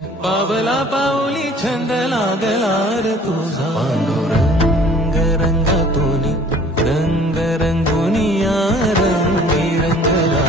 पावला पाऊली छंद लागलार तुझा पांडुरंग रंगातूनी रंग रंगुनिया रंगी रंगला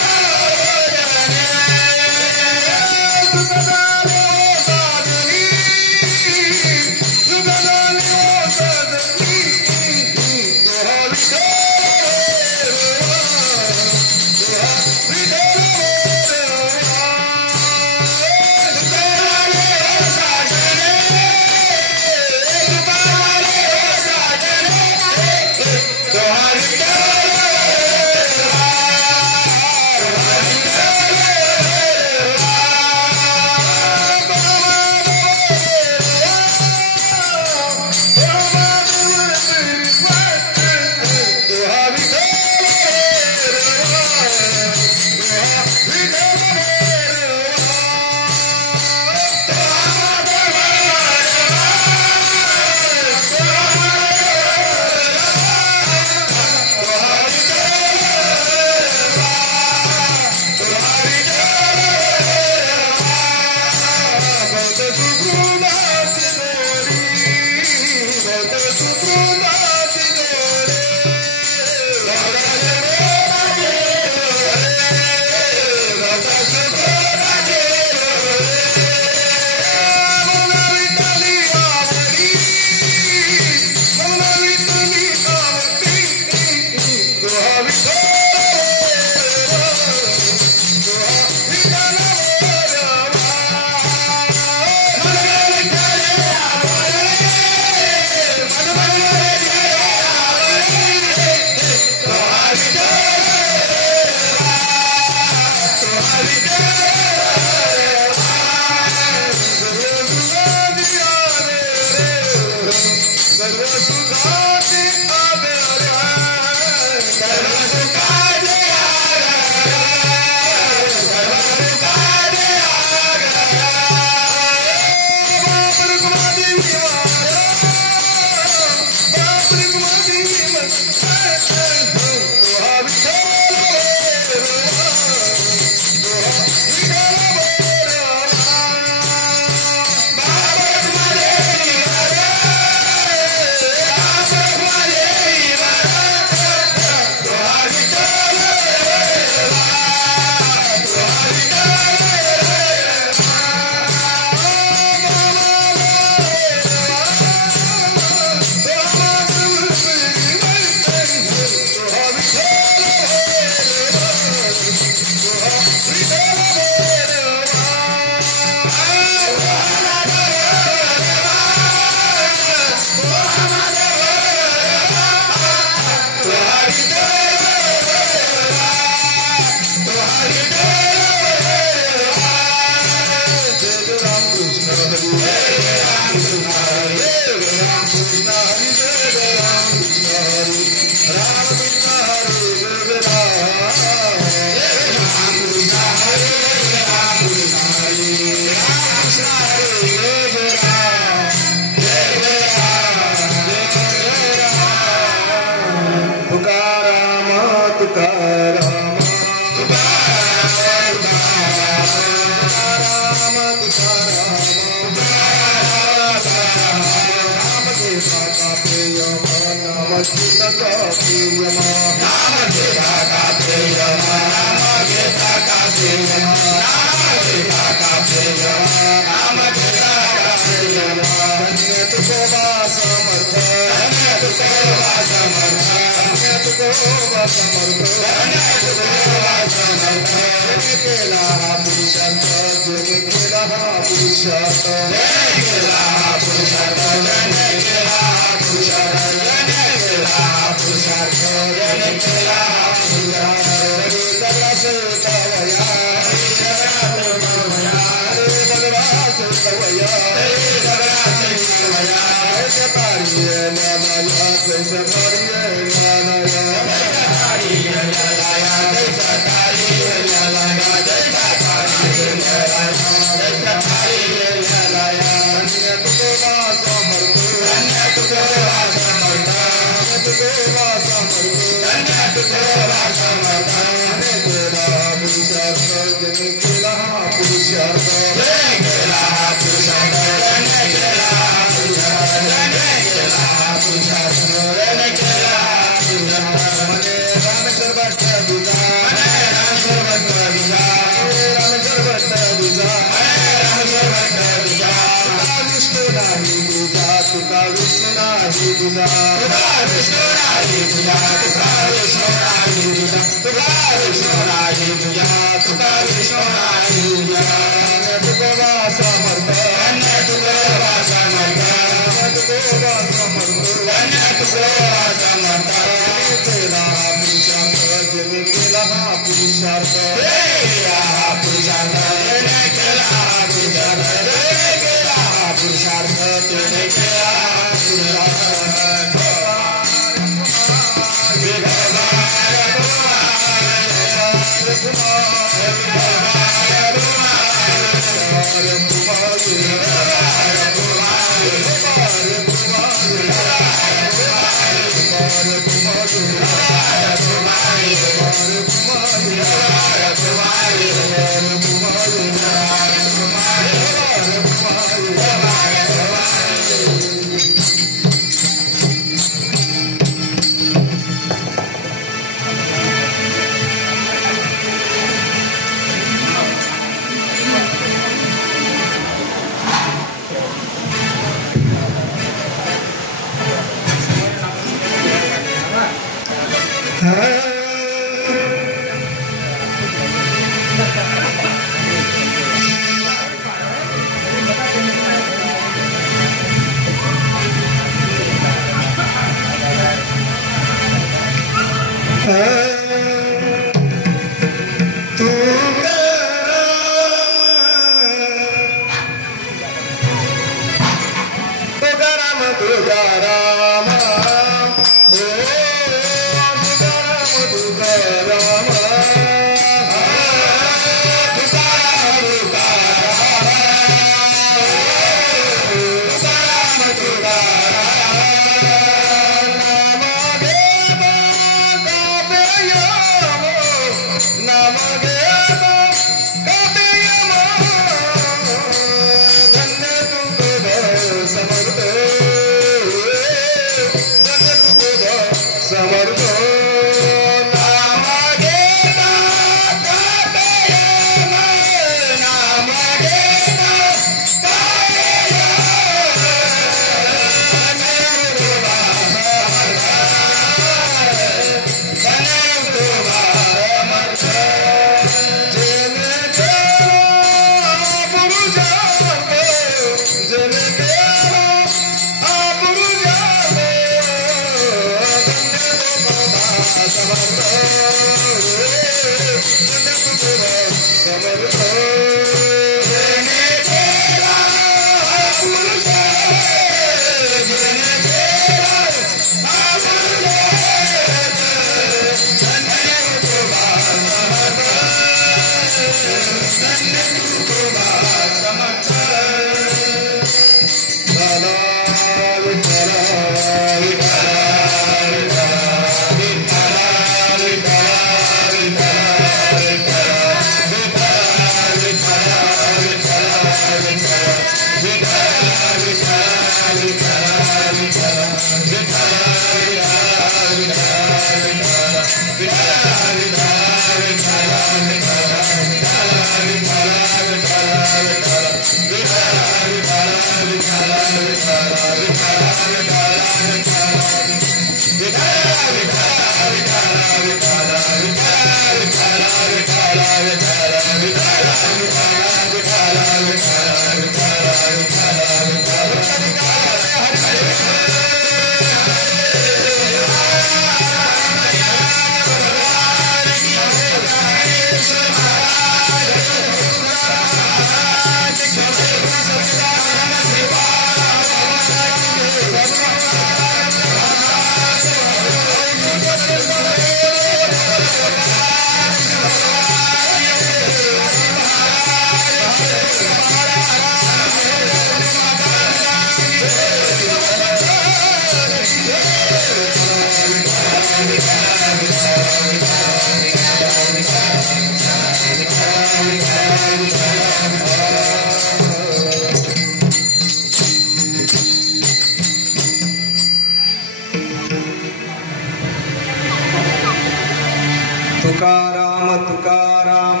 तुकाराम तुकाराम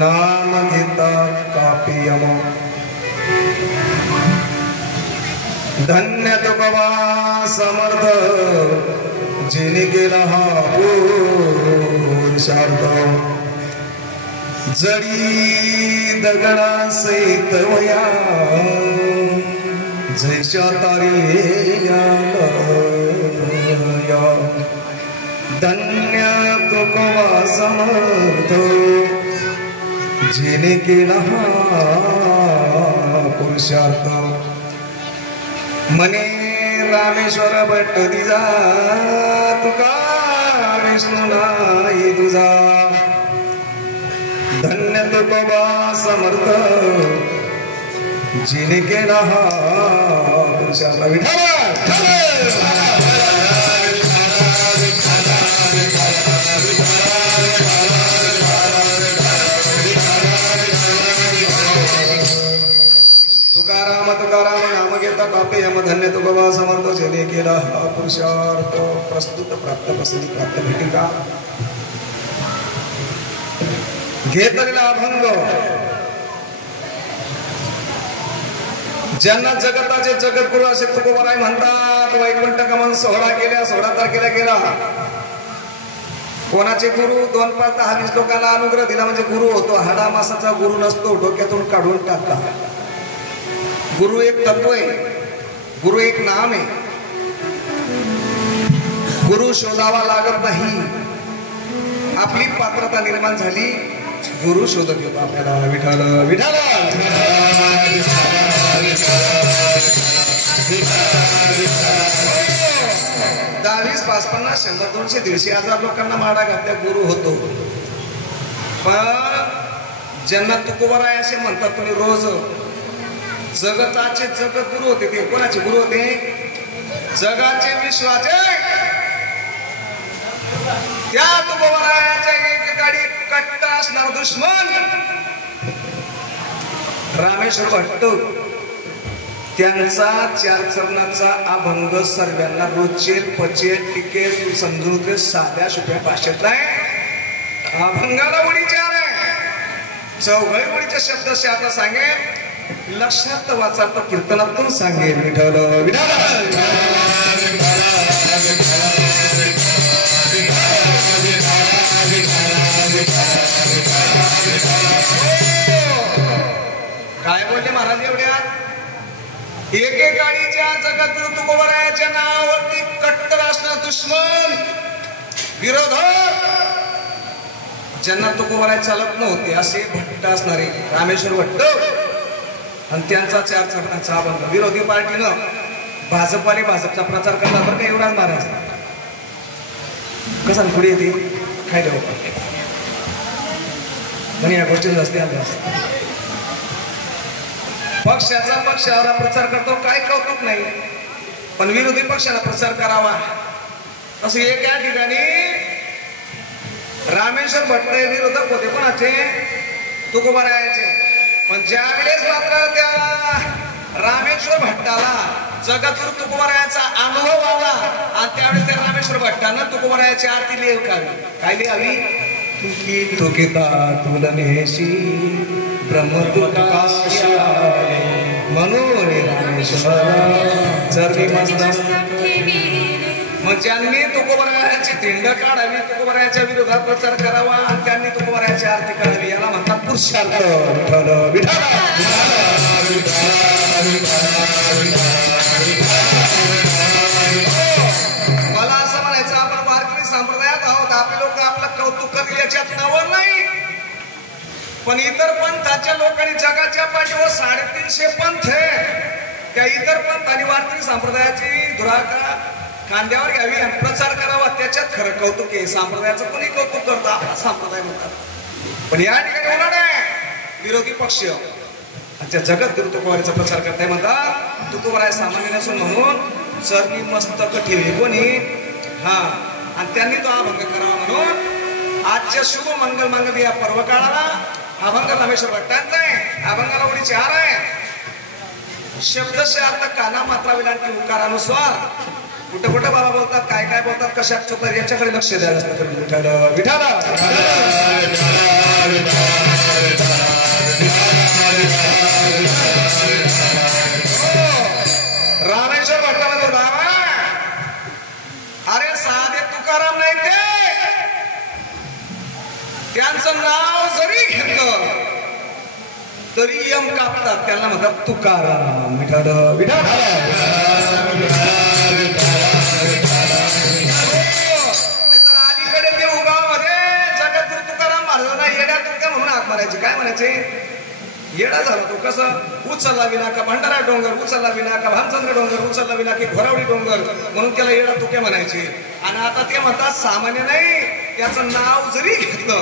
नाम घेता कापियम धन्य तुकोबा समर्थ जिने गेला हा पुरुषार्थ जडी दगडा सहित वया जैशा तारी धन्य तुकोबा समर्थ जिने केला हा पुरुषार्थ मने रामेश्वर भट्ट दिजा तुका विष्णू नाही तुझा धन्य तुकोबा समर्थ जिने केला हा पुरुषार्थ तुकाराम तुकाराम नाम घेता कापे यम धन्य तुकोबा समर्थ जिने केला हा पुरुषार्थ प्रस्तुत प्राप्त प्रसिद्धी प्राप्त भेटिका घेतलेला अभंग ज्यांना जगताचे जगद्गुरु असे तुकोबाराय म्हणतात वैकुंठ गमन सोहळा केला 16 तारखेला केला कोणाचे गुरु 2-5-10-20 लोकांना अनुग्रह दिला म्हणजे गुरु होतो हाडा मासाचा गुरु नसतो डोक्यातून काढून टाकला गुरु एक तत्व आहे गुरु एक नाम आहे गुरु शोधावा लागत नाही आपली पात्रता निर्माण झाली गुरु शोधत येतो आपल्याला विठ्ठल विठ्ठल 10-20-50-100-200-150 लोकांना माडा घातल्या गुरु होतो पण ज्यांना तुकोबाराय असे म्हणतात तुम्ही रोज जगताचे जगत गुरु होते ते कोणाचे गुरु होते जगाचे विश्वाचे त्या तुकोबारायाच्या एकेकाळी कट्टा असणार दुश्मन रामेश्वर भट्ट त्यांचा 4 चरणाचा अभंग सर्वांना रोचेल पचेल टिकेल समजून साध्या सोप्या भाषेत नाही अभंगाला उडी 4 आहे चौघई उडीचे शब्द आता सांगेल लक्षात वाचार्थ कीर्तनातून सांगेल विठ्ठल विठ्ठल काय बोलले महाराज एवढ्यात एकेकाळीच्या जगद्गुरु तुकोबारायाच्या नावावरती कट्टर असणार दुश्मन विरोधक ज्यांना तुकोबाराय चालत नव्हते असे भट्ट असणारे रामेश्वर भट्ट आणि त्यांचा 4 चरणाचा अभंग विरोधी पार्टीनं भाजपवाले भाजपचा प्रचार करणार बरं का एवढाच महाराज कसा पुढे येते काय देऊ म्हणे या गोष्टी असते पक्षाचा पक्षावर प्रचार करतो काय कौतुक नाही पण विरोधी पक्षाला प्रचार करावा असं एका ठिकाणी रामेश्वर भट्ट विरोधक होते कोणाचे तुकोबारायाचे पण ज्या वेळेस मात्र त्या रामेश्वर भट्टाला जगद्गुरु तुकोबारायाचा अनुभव आला आणि त्यावेळेस त्या रामेश्वर भट्टानं तुकोबारायाची आरती लिहावी काय लिहावी तुकी तुकिता तुलनेशी ब्रह्मपुत्राशी म्हणून रामेश्वर चरणी मस्तक मग ज्यांनी तुकोबरायाची धिंड काढावी, तुकोबरायाच्या विरोधात प्रचार करावा आणि त्यांनी तुकोबरायाची आरती करावी, याला म्हणतात पुरुषार्थ. मला असं म्हणायचं, आपण वारकरी संप्रदायात आहोत. आपले लोक आपलं कौतुक करतील याच्यात नावं नाही, पण इतर पंथाच्या लोकांनी जगाच्या पाठीवर 350 पंथ आहे. त्या इतर पंथांनी वारकरी संप्रदायाची धुराका खांद्यावर घ्यावी आणि प्रचार करावा, त्याच्यात खरं कौतुक आहे. संप्रदायाचं कोणी कौतुक करतो, आपला संप्रदाय म्हणतात. पण या ठिकाणी होणार आहे विरोधी पक्ष आजच्या जगद्गुरु तुकोबाराचा प्रचार करताय, म्हणतात तुकोबाराय सामान्य नसून म्हणून चरणी मस्तक ठेवली कोणी, हा, आणि त्यांनी तो अभंग करावा म्हणून आजच्या शुभ मंगल या पर्व काळाला अभंग रामेश्वर भट्टांचा आहे. अभंगाला उडी 4 आहे. शब्दशः अर्थ काना मात्रा विलांटी उकारानुसार कुठं कुठं बाबा बोलतात, काय काय बोलतात, कशात चुकतात, याच्याकडे लक्ष द्यायला असतं. विठाला रामेश्वर भट्टाला तो दावा, अरे साधे तुकाराम नाही ते, त्यांचं नाव जरी घेतलं तरी यम कापतात, त्यांना म्हणतात तुकाराम. विठाला विठाला काय म्हणायचे, येडा झाला तो. कसं उचलला विना का भंडारा डोंगर, उचलला विना का भामचंद्र डोंगर, उचलला विना की घोरावडी डोंगर, म्हणून त्याला येडा तुके म्हणायचे. आणि आता ते म्हणतात सामान्य नाही, त्याचं नाव जरी घेतलं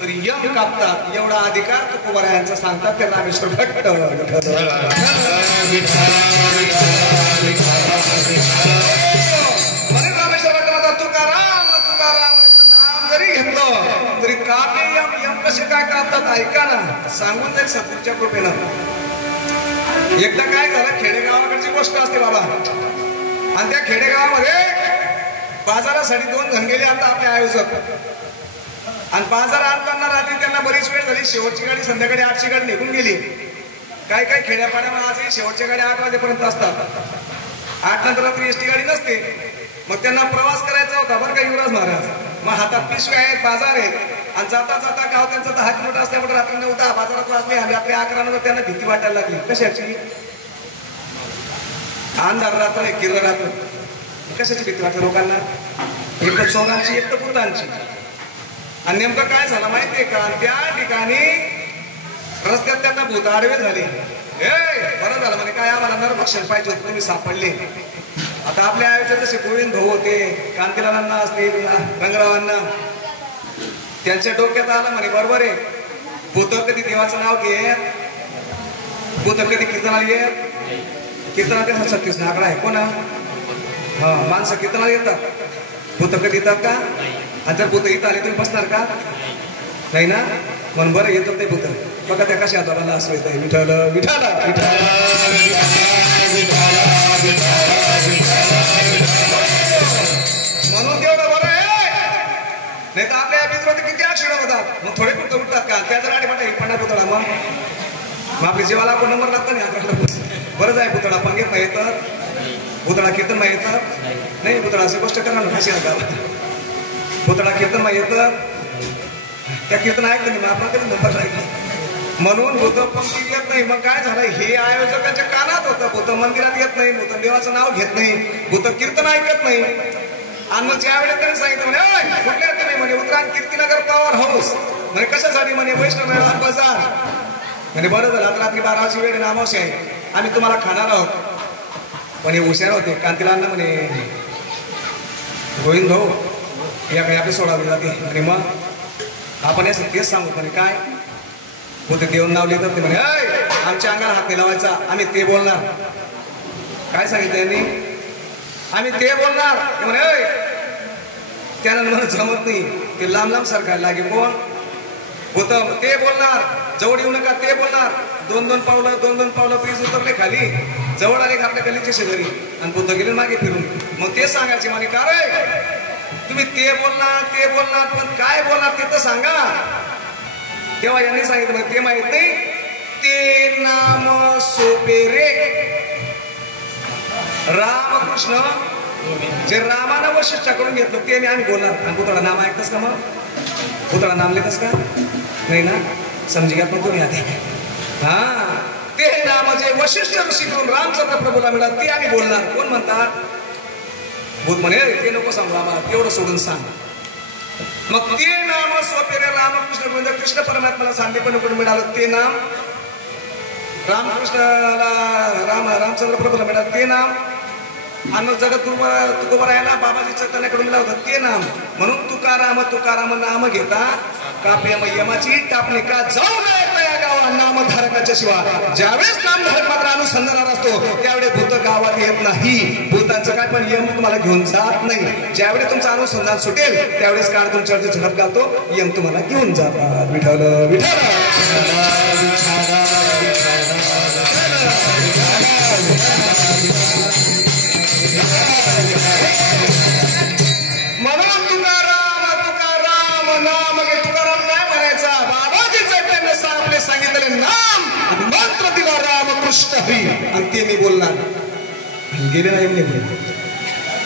तरी यम कापतात. एवढा अधिकार तुकोबारायांचा सांगतात ते रामेश्वर भट्ट. म्हणून रामेश्वर भट्ट म्हणतात तुकाराम तुकाराम नाम जरी घेतलं तरी कापे यम कसे काय कापतात ऐका ना, सांगून जाईल सद्गुरूच्या कृपेनं. एकदा काय झालं, खेडेगावाकडची गोष्ट असते बाबा, आणि त्या खेडेगावामध्ये बाजारासाठी 2 जण गेले आता आपले आयोजक, आणि बाजार आणताना रात्री त्यांना बरीच वेळ झाली. शेवटची गाडी संध्याकाळी 8ची गाडी निघून गेली. काय काय खेड्यापाड्यामध्ये आजही शेवटच्या गाड्या 8 वाजेपर्यंत असतात. 8 नंतर रात्री एसटी गाडी नसते. मग त्यांना प्रवास करायचा होता बरं का युवराज महाराज. मग हातात पिशव्या आहेत, बाजार आहेत, आणि जाता जाता गाव त्यांचं 10 किलोमीटर असल्यामुळे रात्री 9-10 बाजारात वाजले आणि रात्री 11 नंतर त्यांना भीती वाटायला लागली. कशाची? अंधार रात्र किरण रात्र, कशाची भीती वाटते लोकांना? एक तर चोरांची, एक तर भूतांची. आणि नेमकं काय झालं माहितीये का, त्या ठिकाणी रस्त्यात त्यांना भूत आडवे झाले. बरं झालं म्हणे, काय आम्हाला नरभक्षण पाहिजे होतं, तुम्ही सापडले. आता आपल्या आयोजक जसे गोविंद भाऊ होते, कांतीलालांना असतील, रंगरावांना, त्यांच्या डोक्यात आलं म्हणे बरोबर आहे, भूत कधी देवाचं नाव घेत, भूत कधी कीर्तनाला येत. कीर्तनात त्याचा 36 आकडा आहे कोणा, हा, माणसं कीर्तनाला येतात, भूत कधी येतात का? आणि जर भूत इथं आले तुम्ही बसणार का? नाही ना, म्हणून बरं येतात ते भूत. बघा त्या कशा आता मला असं येत. विठाल विठाला म्हणून तेवढं बरं आहे. नाही तर आपल्या बीजमध्ये किती ऍक्सिडेंट होतात. मग थोडे कुठं उठतात का? त्याचा गाडी पाठा पन्नास पुतळा, मग आपली जीवाला आपण नंबर लागतो नाही आपल्याला. बरंच आहे पुतळा पण घेत नाही येतात, पुतळा कीर्तन मा येतात नाही. पुतळा अशी गोष्ट करा ना, कशी आता पुतळा कीर्तन मा येतात, त्या कीर्तन ऐकत नाही, मग आपण कधी नंबर लागला. म्हणून भूत पंक्ती येत नाही. मग काय झालं, हे आयोजकाच्या कानात होतं. भूत मंदिरात येत नाही, भूत देवाचं नाव घेत नाही, भूत कीर्तन ऐकत नाही. आणि मग ज्या वेळेला त्यांनी सांगितलं म्हणे कुठल्या येत नाही म्हणे, उत्तरायण कीर्तीनगर पॉवर हाऊस म्हणे. कशासाठी म्हणे, वैष्णव मेळा बाजार म्हणे. बरं झालं, आता रात्री 12ची वेळ नामावशी आहे, आम्ही तुम्हाला खाणार आहोत. पण हे हुशार होते. कांतीलांना म्हणे गोविंद भाऊ या सोडावी जाते आणि मग आपण असं तेच सांगू म्हणे. काय होते देऊन नाव लिहितात ते म्हणे, आमच्या अंगाला हात नाही लावायचा, आम्ही ते बोलणार. काय सांगितलं यांनी, आम्ही ते बोलणार. म्हणे त्यानं मला जमत नाही, ते लांब लांब सरकायला लागे. कोण होतं ते बोलणार, जवळ येऊ नका ते बोलणार. 2-2 पावलं प्लीज उतरले खाली, जवळ आले आपल्या गलीच्या शेजारी आणि बुद्ध गेले मागे फिरून. मग ते सांगायचे म्हणे, का रे तुम्ही ते बोलणार पण काय बोलणार ते तर सांगा. तेव्हा यांनी सांगितलं ते माहित नाही, ते नाम सोपे रे. रामकृष्ण जे रामानं वशिष्ठाकडून घेतलं ते आम्ही बोलणार. आणि पुतळा नाम ऐकतस का मग? पुतळा नाम लेतस का? नाही ना, समजी घ्या पण कोणी आधी. हा, ते नाम जे वशिष्ठ ऋषीकडून रामचंद्र प्रभूला मिळालं ते आम्ही बोलणार. कोण म्हणतात? भूत म्हणे ते नको सांगू आम्हाला, तेवढं सोडून सांग. मग ते नाम स्वपेरे रामकृष्ण गोविंद कृष्ण परमात्म्याला सांगलीपणे कुठून मिळालं ते नाम? रामकृष्णाला रामचंद्र प्रभूला मिळालं ते नाम. आणि मग जगत तुकोबरायाला बाबाजी चैतन्याकडून मिळालं होतं ते नाम. म्हणून तुकाराम तुकाराम नाम घेता काप्या यमाची टापणी का जाऊ नये त्या गावा नामधारकाच्या शिवाय. ज्यावेळेस नामधारक मात्र अनुसंधानावर असतो त्यावेळेस भूत गावात येत नाही. भूतांचं काय पण यम तुम्हाला घेऊन जात नाही. ज्यावेळेस तुमचं अनुसंधान सुटेल त्यावेळेस काळ तुमच्यावरती झडप घालतो, यम तुम्हाला घेऊन जातात. विठ्ठल विठ्ठल म्हणून तुकाराम तुकाराम नाम घे. तुकाराम काय म्हणायचा? बाबाजी चैतन्य आपले सांगितलेले नाम मंत्र दिला रामकृष्ण हरी. आणि ते मी बोलणार. गेले नाही मी बोल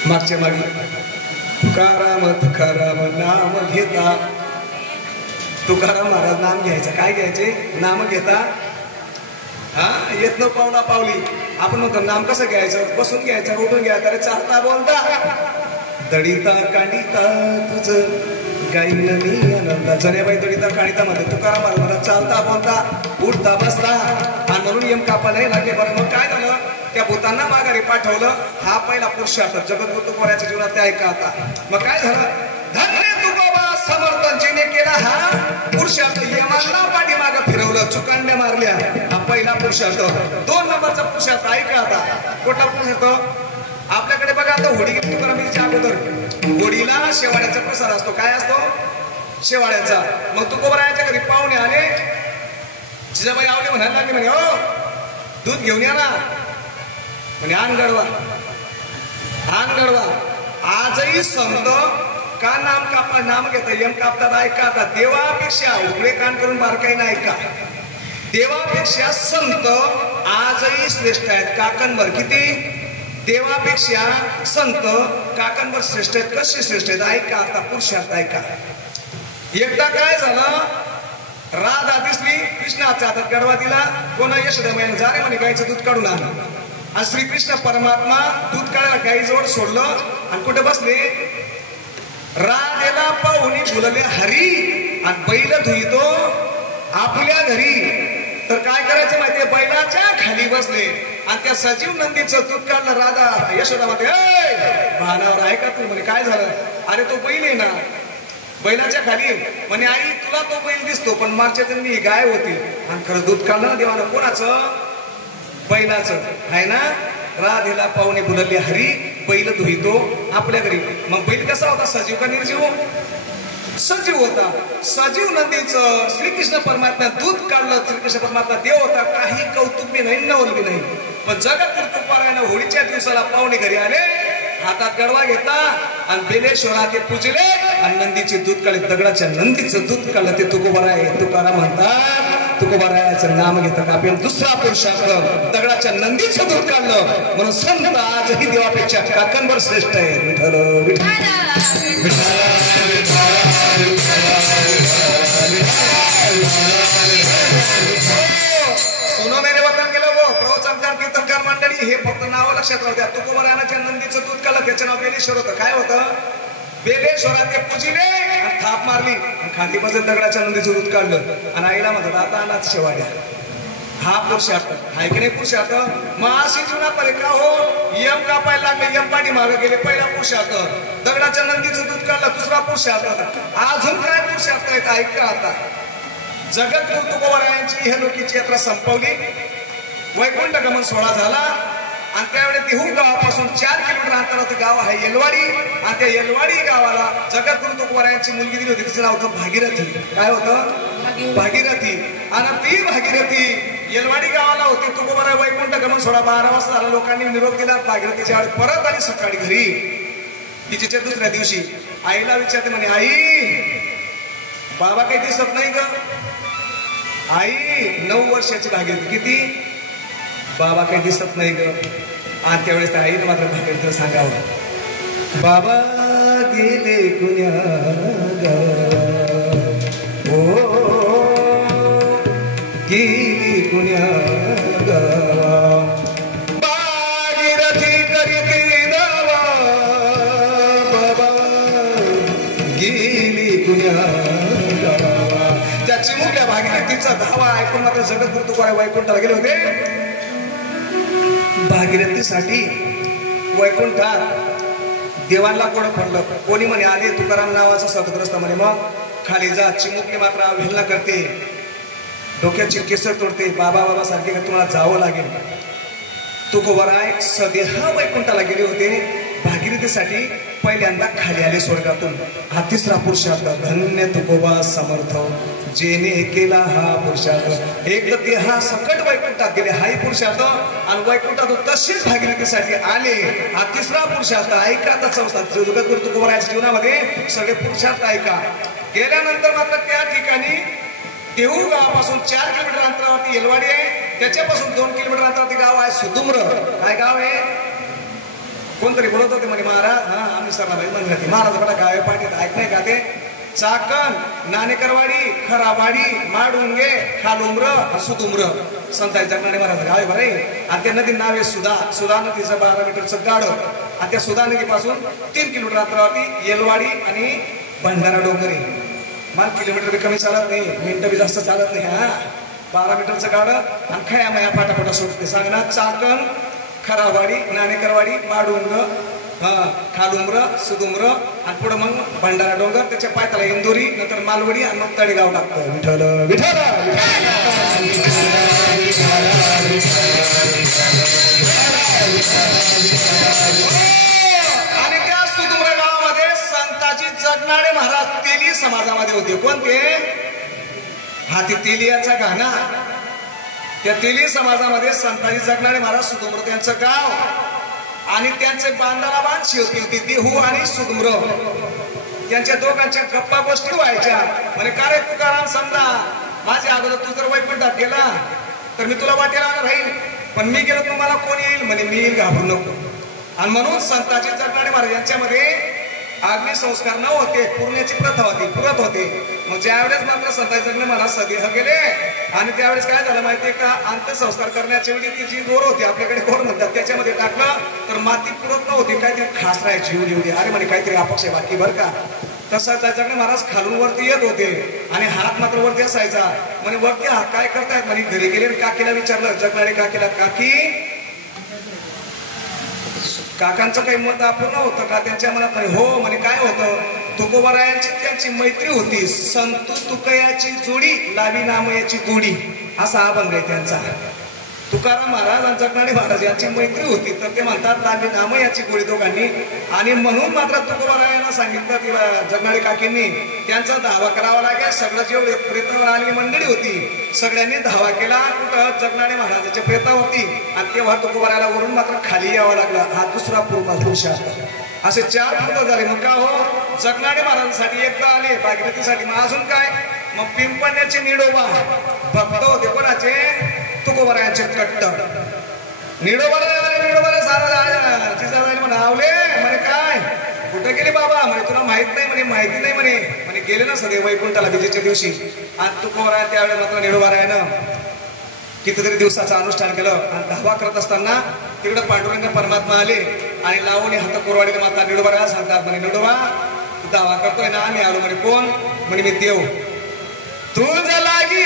मागच्या मागे तुकाराम तुकाराम नाम घेता. तुकाराम महाराज नाम घ्यायचं. काय घ्यायचे? नाम घेता. हा, येत न पावला पावली. आपण म्हणतो नाम कसं घ्यायचं? बसून घ्यायचं, उठून घ्यायचं. अरे चालता बोलता दडीता कांडिता तुझं गाईन मी आनंदा. जनेबाई दडीता कांडिता मध्ये तुकाराम महाराज चालता बोलता उठता बसता. आणि म्हणून यम कापा नाही लागले. बरं मग काय झालं? त्या भूतांना माघारी पाठवलं. हा पहिला पुरुषार्थ जगद्गुरु तुकोबरायाच्या जीवनात ते ऐका आता. मग काय झालं? धन्य तुकोबा समर्थन जिने केला हा पुरुषार्थ. यमांना पाठीमागं फिरवलं, चुकांड्या मारल्या. हा पहिला पुरुषार्थ. 2 नंबरचा पुरुषार्थ ऐका आता. कुठला पुरुषार्थ? आपल्याकडे बघा आता होडी घेतली तुकारामांच्या अगोदर होडीला शेवाळ्याचा प्रसाद असतो. काय असतो? शेवाळ्याचा. मग तुकोबरायाच्या घरी पाहुणे आले. जिजाबाई आवले म्हणायला लागले म्हणे हो दूध घेऊन या ना. म्हणे आण गडवा आण गडवा. आजही संत का नाम घेता यम कापतात. ऐका आता. देवापेक्षा उघडे कान करून बारकाईनं ऐका. देवापेक्षा संत आजही श्रेष्ठ आहेत. काकांवर किती? देवापेक्षा संत काकांवर श्रेष्ठ आहेत. कसे श्रेष्ठ आहेत? ऐका आता. पुरुषार्थ ऐका. एकदा काय झालं? राधा दिसली, कृष्णाच्या हातात गडवा दिला. कोणा यशोदाबाईने जा रे म्हणे गाईचं दूध काढून आण. आणि श्रीकृष्ण परमात्मा दूध काढायला गाईजवळ सोडलं. आणि कुठे बसले? राधेला पाहुणी बोलले हरी. आणि बैल धुईतो आपल्या घरी. तर काय करायचं माहितीये? बैलाच्या खाली बसले. आणि त्या सजीव नंदीचं दूध काढलं. राधा यशोदा मध्ये भानावर आहे का तू? म्हणे काय झालं? अरे तो बैल आहे ना. बैलाच्या खाली. म्हणे आई तुला तो बैल दिसतो पण मागच्या जन्मी ही गाय होती. आणि खरं दूध काढलं ना देवानं. कोणाचं? बैलाचं आहे ना. राधेला पाहुणे बोलले हरी. बैल धुईतो आपल्या घरी. मग बैल कसा होता? सजीव का निर्जीव? सजीव होता. सजीव नंदीचं श्रीकृष्ण परमात्मा दूध काढलं. श्रीकृष्ण परमात्मा देव होता. काही कौतुक बी नाही, नवल बी नाही. पण जगत तुकोबरायानं होळीच्या दिवसाला पाहुणे घरी आले. हातात गडवा घेतला आणि बेलेश्वरा ते पूजले. आणि नंदीचे दूध काढले. दगडाच्या नंदीचं दूध काढलं. ते तुकोबराय तुकाराम म्हणतात. तुकोबरायाचं नाम घेतात. आपल्याला दुसरा पुरुषार्थ दगडाच्या नंदीचं दूध काढलं. म्हणून संत आजही देवापेक्षा काकांवर श्रेष्ठ आहे. विठ्ठल विठ्ठल सुनो मेरे वतन केलं वो प्रवचनकार कीर्तनकार मंडळी. हे फक्त नाव लक्षात राहू द्या. तुकोबरायाच्या नंदीचं दूध काढलं. त्याचं नाव बेलेश्वर होतं. काय होतं? बेलेश्वरा ते पूजिले आणि थाप मारली. आणि खाली बसत दगडाच्या नंदीचं दूध काढलं. आणि आईला म्हणतात आता अनाथ शेवाड्या. हा पुरुषार्थ आहे की नाही? पुरुषार्थ. मग अशी जीवनामध्ये का हो? यम कापायला लागले. यम पाठी मागे गेले. पहिला पुरुषार्थ. दगडाच्या नंदीचं दूध काढलं. दुसरा पुरुषार्थ. अजून काय पुरुषार्थ आहेत? ऐका आता. जगद्गुरु तुकोबरायांची ह्या लोकीची यात्रा संपवली. वैकुंठ गमन सोहळा झाला. आणि त्यावेळी देहू गावापासून 4 किलोमीटर अंतरावरती गाव आहे येलवाडी. आणि त्या येलवाडी गावाला जगद्गुरु तुकोबरायांची मुलगी दिली होती. तिचं नाव होतं भागीरथी. काय होतं? भागीरथी. आणि ती भागीरथी येलवाडी गावाला होती. तुकोबराय वैकुंठ गमन सोहळा 12 वाजता झाला. लोकांनी निरोप दिला. भागीरथीच्या वेळी परत आली सकाळी घरी. तिच्या दुसऱ्या दिवशी आईला विचारते म्हणे आई बाबा काही दिसत नाही ग. आई 9 वर्षाची भागीरथी. किती? बाबा काही दिसत नाही ग. आणि त्यावेळेस त्या आईने मात्र भागीरथीला सांगावं बाबा गेले कुण्या ओ गेली कुण्या भागीरथी करीती दावा बाबा गेली कुण्या त्या चिमुकल्या भागीरथीचा धावा ऐकून मात्र जगद्गुरु तुकाराम वैकुंठाला गेले होते. भागीरथीसाठी वैकुंठात देवांना कोण पडलं. कोणी म्हणे आले तुकाराम नावाचा सतग्रस्त म्हणे मग खाली जा. चिमुकली मात्र अवहेलना करते, डोक्याची केसर तोडते. बाबा बाबा सारखे का तुम्हाला जावं लागेल. तुकोबाराय सदेहा वैकुंठाला गेले होते. भागीरथीसाठी पहिल्यांदा खाली आले स्वर्गातून. हा तिसरा पुरुषार्थ. धन्य तुकोबा समर्थ जेने केला हा पुरुषार्थ. एक तर ते हा सकट वैकुंठात गेले हाही पुरुषार्थ आणि वैकुंठातून तशीच भागीरथीसाठी आले हा तिसरा पुरुषार्थ. ऐका आता संस्थान जगद्गुरु तुकोबारायांच्या जीवनामध्ये सगळे पुरुषार्थ ऐका. गेल्यानंतर मात्र त्या ठिकाणी देहू गावापासून 4 किलोमीटर अंतरावरती येलवाडी आहे. त्याच्यापासून 2 किलोमीटर अंतरावरती गाव आहे सुदुम्र. काय गाव आहे? कोणतरी बोलत होते म्हणे महाराज. हा आम्ही सरला म्हणते महाराज बडा गाव आहे पाठीत ऐक नाही का ते. चाकण, नाणेकरवाडी, खरावाडी, माडुंगे, खालुम्र, सुदुम्र संताजी जगनाडे महाराज गाव आहे बरं. आणि त्या नदी नाव आहे सुधा. सुधा नदीचं 12 मीटरचं गाडं. आणि त्या सुधा नदीपासून 3 किलोमीटर अंतरावरती येलवाडी आणि भंडारा डोंगरी. मला किलोमीटर बी कमी चालत नाही, मिनिटं बी जास्त चालत नाही. हा 12 मीटरचं गाडं आणि खया मया पाटापाटा सुटते. सांगणार चाकण, खरावाडी, नाणेकरवाडी, माडुंग, खालुम्र, सुदुम्र आणि पुढं मग भंडारा डोंगर. त्याच्या पायथ्याला इंदोरी, नंतर मालवडी आणि मग तळेगाव टाकतं. विठ्ठल विठ्ठल. आणि त्या सुदुम्र गावामध्ये संताजी जगनाडे महाराज तेली समाजामध्ये होते. कोणते? हा ते तेलियाचा घाणा. त्या तेली समाजामध्ये संताजी जगनाडे महाराज सुदुम्र त्यांचं गाव आणि त्यांचे बांधाला बांध शिवती होती देहू आणि सुदुम्र. त्यांच्या दोघांच्या गप्पा गोष्टी व्हायच्या. म्हणे का रे तुकाराम समजा माझ्या अगोदर तू जर वैकुंठात गेला तर मी तुला वाटेला राहील, पण मी गेलो तुम्हाला कोण येईल? म्हणे मी येईल, घाबरू नको. आणि म्हणून संताजी जगनाडे महाराज यांच्यामध्ये अग्निसंस्कार न होते, पुरण्याची प्रथा होती, पुरत होते. मग ज्यावेळेस मात्र संताजी जगनाडे महाराज सदेह गेले आणि त्यावेळेस काय झालं माहितीये का? अंत्यसंस्कार करण्याच्या वेळी ती जी गोर होती, आपल्याकडे गोर म्हणतात, त्याच्यामध्ये टाकलं तर माती पुरत नव्हती, काहीतरी खास राहायची एवढी एवढी. अरे म्हणे काहीतरी अपक्ष आहे बाकी बरं का. तसं जगनाडे महाराज खालून वरती येत होते आणि हात मात्र वरती असायचा. म्हणे वरती हात काय करतायत? म्हणे घरी गेले काकीला विचारलं जगनाडे काकीला, काकी काकांचं काही मत अपूर्ण होतं का त्यांच्या मनात? म्हणे हो. म्हणे काय होतं? तुकोबारायांची त्यांची मैत्री होती. संतू तुकयाची जोडी लावी नामयाची गोडी असा अभंग आहे त्यांचा. तुकाराम महाराज आणि जगनाडे महाराज यांची मैत्री होती तर ते म्हणतात लावी नामयाची गोडी दोघांनी. आणि म्हणून मात्र तुकोबारायांना सांगितलं की जगनाडे काकींनी त्यांचा धावा करावा लागेल. सगळं जेवढे प्रेतावर आलेली मंडळी होती सगळ्यांनी धावा केला कुठं? जगनाडे महाराजांच्या प्रेतावरती. आणि तेव्हा तुकोबारायाला वरून मात्र खाली यावं लागलं. हा दुसरा पुरुषार्थ. असे 4 पूर्ण झाले. मग का हो? जगनाडे महाराजांसाठी एकदा आले, भागीरथीसाठी. मग अजून काय? मग पिंपण्याचे निडोबा भक्त होते. कोणाचे? तुकोबारायांचे कट्टर. निडोबाला सारा म्हणावले. म्हणे काय कुठे गेले बाबा? म्हणे तुला माहित नाही? म्हणे माहिती नाही. म्हणे गेले ना सदैव वैकुंठाला विजेच्या दिवशी. आणि तुकोबाराय त्यावेळेस मात्र निडोबारायानं कितीतरी दिवसाचं अनुष्ठान केलं. आणि धावा करत असताना तिकडे पांडुरंग परमात्मा आले आणि लावून हात कोरवाडीला माता निडोबाराया सांगतात. म्हणे निडोबा तू दावा करतोय ना? आम्ही आलो. म्हणे कोण? म्हणे मी देव. तुझं लागी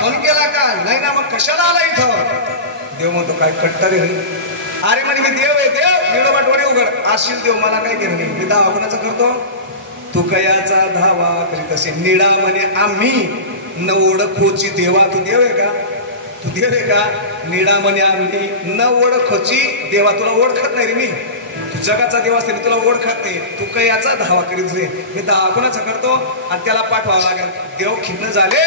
फोन केला का? नाही ना. मग कशाला आला इथं? देव म्हणतो काय कट्टर आहे? अरे म्हणे मी देव आहे. देव निडोबा डोळे उघड. आशील देव मला काय घेणं नाही. मी धावा कोणाचा करतो? तुकयाचा धावा करीत असे. निडा म्हणे आम्ही न ओळखोची देवा. तू देव आहे का? तू देव आहे का? निडा म्हणे आम्ही न ओळखोची देवा. तुला ओळखत नाही रे मी. तू जगाचा देव असते, मी तुला ओळखत नाही, तू काही याचा धावा करीत रे, मी धावा कोणाचा करतो आणि त्याला पाठवावं लागेल. देव खिन्न झाले,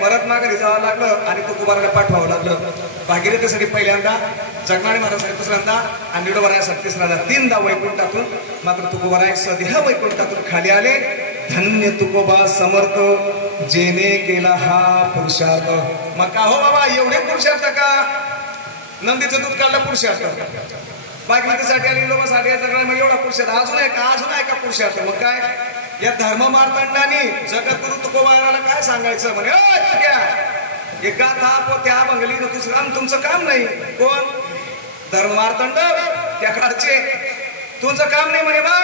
परत माघारी जावं लागलं आणि तुकोबाराला पाठवावं लागलं. भागीरथीसाठी पहिल्यांदा, जगनाळे महाराजांसाठी दुसऱ्यांदा आणि निडोबारायासाठी तिसऱ्यांदा, 3दा वैकुंठातून. मात्र तुकोबाराय सध्या वैकुंठातून खाली आले. धन्य तुकोबा समर्थ जेने केला हा पुरुषार्थ. मग का हो बाबा एवढे पुरुषार्थ का? नंदीचं दूध काढलं पुरुषार्थ, भागीरथीसाठी आणि निडोबासाठी मग एवढा पुरुषार्थ. अजून आहे का? अजून आहे का पुरुषार्थ? मग काय या धर्म मार्तंडाने जगद्गुरु तुकोबाराला काय सांगायचं म्हणे, एका थाप त्या बंगली दुसरं काम तुमचं काम नाही. कोण? धर्म मार्तंड त्या काळचे, तुमचं काम नाही म्हणे. बा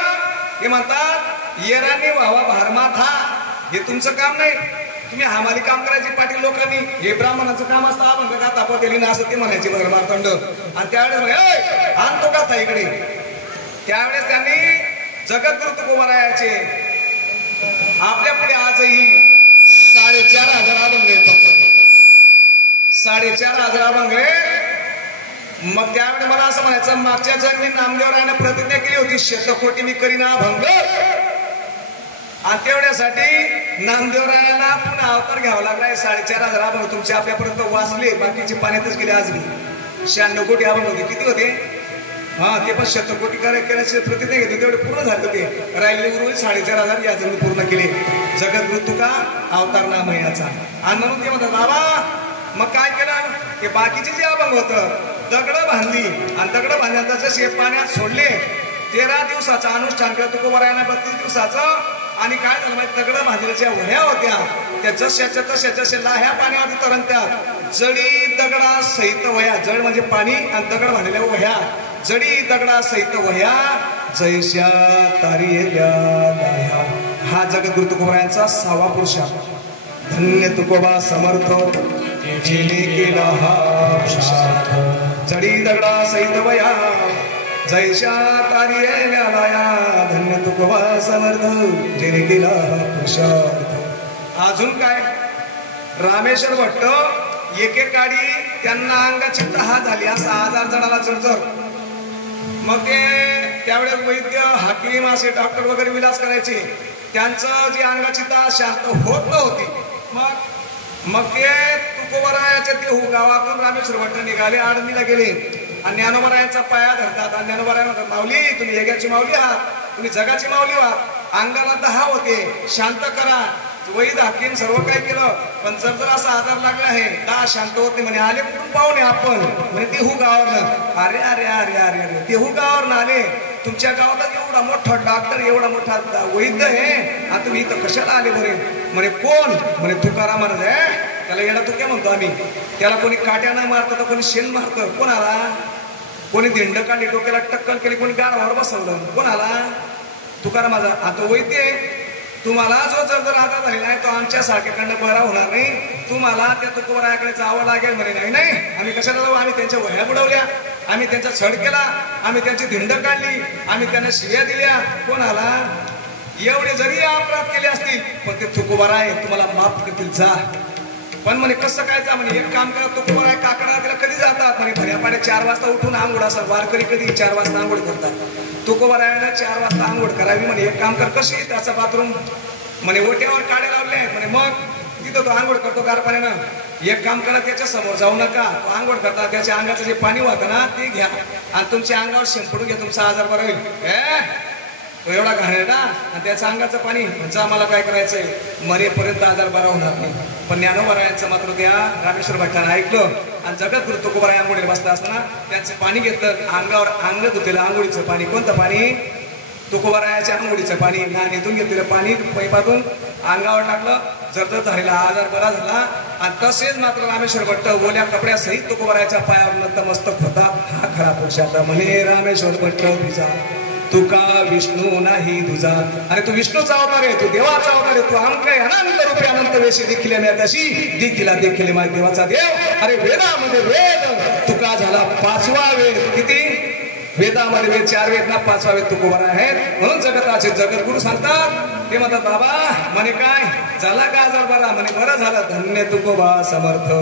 हे म्हणतात येरांनी व्हावा भारमा था, हे तुमचं काम नाही. तुम्ही हमाली काम करायची पाटील लोकांनी, हे ब्राह्मणाचं काम असतं. आपण का तापत दिली ना असं ते म्हणायचे धर्म मार्तंड. आणि त्यावेळेस म्हणे आणतो का था इकडे. त्यावेळेस त्यांनी जगद्गुरु तुकोबारायाचे आपल्या पुढे आजही 4,500 अभंग आहेत, फक्त 4,500 अभंग आहे. मग त्यावेळी मला असं म्हणायचं, मागच्या जन्मी नामदेवरायाने प्रतिज्ञा केली होती 100 मी करीना अभंग. आणि तेवढ्यासाठी नामदेवरायाला पुन्हा अवतार घ्यावा लागलाय. 4,500 अभंग तुमचे आपल्यापर्यंत वाचले, बाकीचे पाण्यातच गेले. आज मी 96 कोटी अभंग होते. किती होते? हा, ते पण 100 करायची प्रतिज्ञा घेतली, तेवढे पूर्ण झाले होते. राहिले उर्वरित 4,500 या जमीन पूर्ण केले. जगद्गुरु तुका अवतार नाम याचा. आणि म्हणून ते म्हणतात बाबा मग काय केलं, ते बाकीचे जे अभंग होतं दगड बांधली आणि दगड बांधल्यानंतर जसे पाण्यात सोडले. 13 दिवसाचं अनुष्ठान केलं तुकोबारायाने, 32 दिवसाचं. आणि काय झालं माहिती, दगड बांधलेल्या ज्या वह्या होत्या त्या जशाच्या तशा जसे लाह्या पाण्यावरती तरंगत्यात. जडी दगडा सहित वह्या, जड म्हणजे पाणी आणि दगड बांधलेल्या वह्या, जडी दगडा सहित वह्या जैश्या तारियल्या लाह्या. हा जगद्गुरु तुकोबारायांचा 6वा पुरुषार्थ. धन्य तुकोबा समर्थ जेने केला हा पुरुषार्थ. जडी दगडा सहित वह्या जैश्या तारियल्या लाह्या. धन्य तुकोबा समर्थ जेने केला हा पुरुषार्थ. अजून काय, रामेश्वर भट्ट एकेकाळी त्यांना अंगाची तहा झाली, असा आजार जडाला जळजळ. मग ते त्यावेळेस वैद्य हाकीम असे डॉक्टर वगैरे विलास करायचे. त्यांचं जी अंगाची तहा शांत होत नव्हती. मग ते तुकोबारायाच्या देहू गावातून रामेश्वर भट्ट निघाले, आडणीला गेले आणि ज्ञानोबारायांचा पाया धरतात. आणि ज्ञानोबाराय म्हणतात, माऊली तुम्ही हेग्याची माऊली आहात, तुम्ही जगाची माऊली आहात, अंगाला तहा होते, शांत करा. वैद्य हाकीम सर्व काय केलं, पण जर असा आजार लागला आहे, तहा शांत होत नाही म्हणे. आले कुठून पाहुणे आपण म्हणे, देहू गावावरनं. अरे अरे अरे अरे अरे देहू गावावरनं आले, तुमच्या गावात एवढा मोठा डॉक्टर, एवढा मोठा वैद्य आहे, आणि तुम्ही इथं कशाला आले बरे. म्हणे कोण? म्हणे तुकाराम महाराज आहे. त्याला येडा तुक्या म्हणतो आम्ही. त्याला कोणी काट्यानं मारतं तर कोणी शेण मारतं. कोणाला? कोणी धिंड काढली, डोक्याला टक्कल केली, कोणी गाडावर बसवलं. कोणाला? तुकाराम माझा. आता वैद्य तुम्हाला जो जर आजार झालेला आहे तो आमच्या सारख्याकडनं बरा होणार नाही, तुम्हाला त्या तुकोबारायाकडे जावं लागेल. म्हणे नाही नाही, आम्ही कशाला जाऊ, आम्ही त्यांच्या वह्या बुडवल्या, आम्ही त्यांचा छळ केला, आम्ही त्यांची धिंड काढली, आम्ही त्यांना शिव्या दिल्या. कोणाला? एवढे जरी अपराध केले असतील पण ते तुकोबाराय तुम्हाला माफ करतील, जा. पण म्हणे कसं काय जा? म्हणे एक काम करा, तुकोबाराय काकडा तिला कधी जातात म्हणे, भऱ्यापाड्या 4 वाजता उठून आंघोळ. असं वारकरी कधी 4 वाजता आंघोळ करतात, तुकोबारायानं 4 वाजता आंघोळ करावी. म्हणे एक काम कर, कशी त्याचा बाथरूम म्हणे ओट्यावर काढे लावले आहेत म्हणे. मग तिथं तो आंघोळ करतो गार पाण्यानं. एक काम करा, त्याच्या समोर जाऊ नका, तो आंघोळ करता त्याच्या अंगाचं जे पाणी वाहतं ना ते घ्या आणि तुमच्या अंगावर शिंपडून घ्या, तुमचा आजार बरा होईल. तो एवढा घाणेरडा आणि त्याचं अंगाचं पाणी म्हणजे आम्हाला काय करायचंय, मरेपर्यंत आजार बरा होणार नाही. पण ज्ञानोबारायांचं मात्र त्या रामेश्वर भट्टानं ऐकलं आणि जगद्गुरु तुकोबाराय आंघोळीला बसला असताना त्यांचं पाणी घेतलं, अंगावर अंग धुतलेलं आंघोळीचं पाणी. कोणतं पाणी? तुकोबारायाच्या आंघोळीचं पाणी. नाणीतून घेतलेलं पाणी पैपातून अंगावर टाकलं, जर झालेला आजार बरा झाला. आणि तसेच मात्र रामेश्वर भट्ट ओल्या कपड्यासहित तुकोबारायाच्या पायावर नतमस्तक होता. हा खरा पुरुषार्थ. म्हणे रामेश्वर भट्ट तुझा तुका विष्णू नाही तुझा. अरे तू विष्णूचा अवतार आहे, तू देवाचा अवतार आहे, तू अनंत अनंत रूपी अनंत वेशी देखील तशी देखील माझ्या देवाचा देव. अरे वेदामध्ये वेद तुका झाला 5वा वेद. किती? वेदामध्ये वेद 4 वेद ना, 5वा वेद तुकोबाराय आहेत. म्हणून जगताचे जगद्गुरु सांगतात, ते म्हणतात बाबा म्हणे काय झाला का आजार बरा? म्हणे बरं झालं, धन्य तुकोबा समर्थ.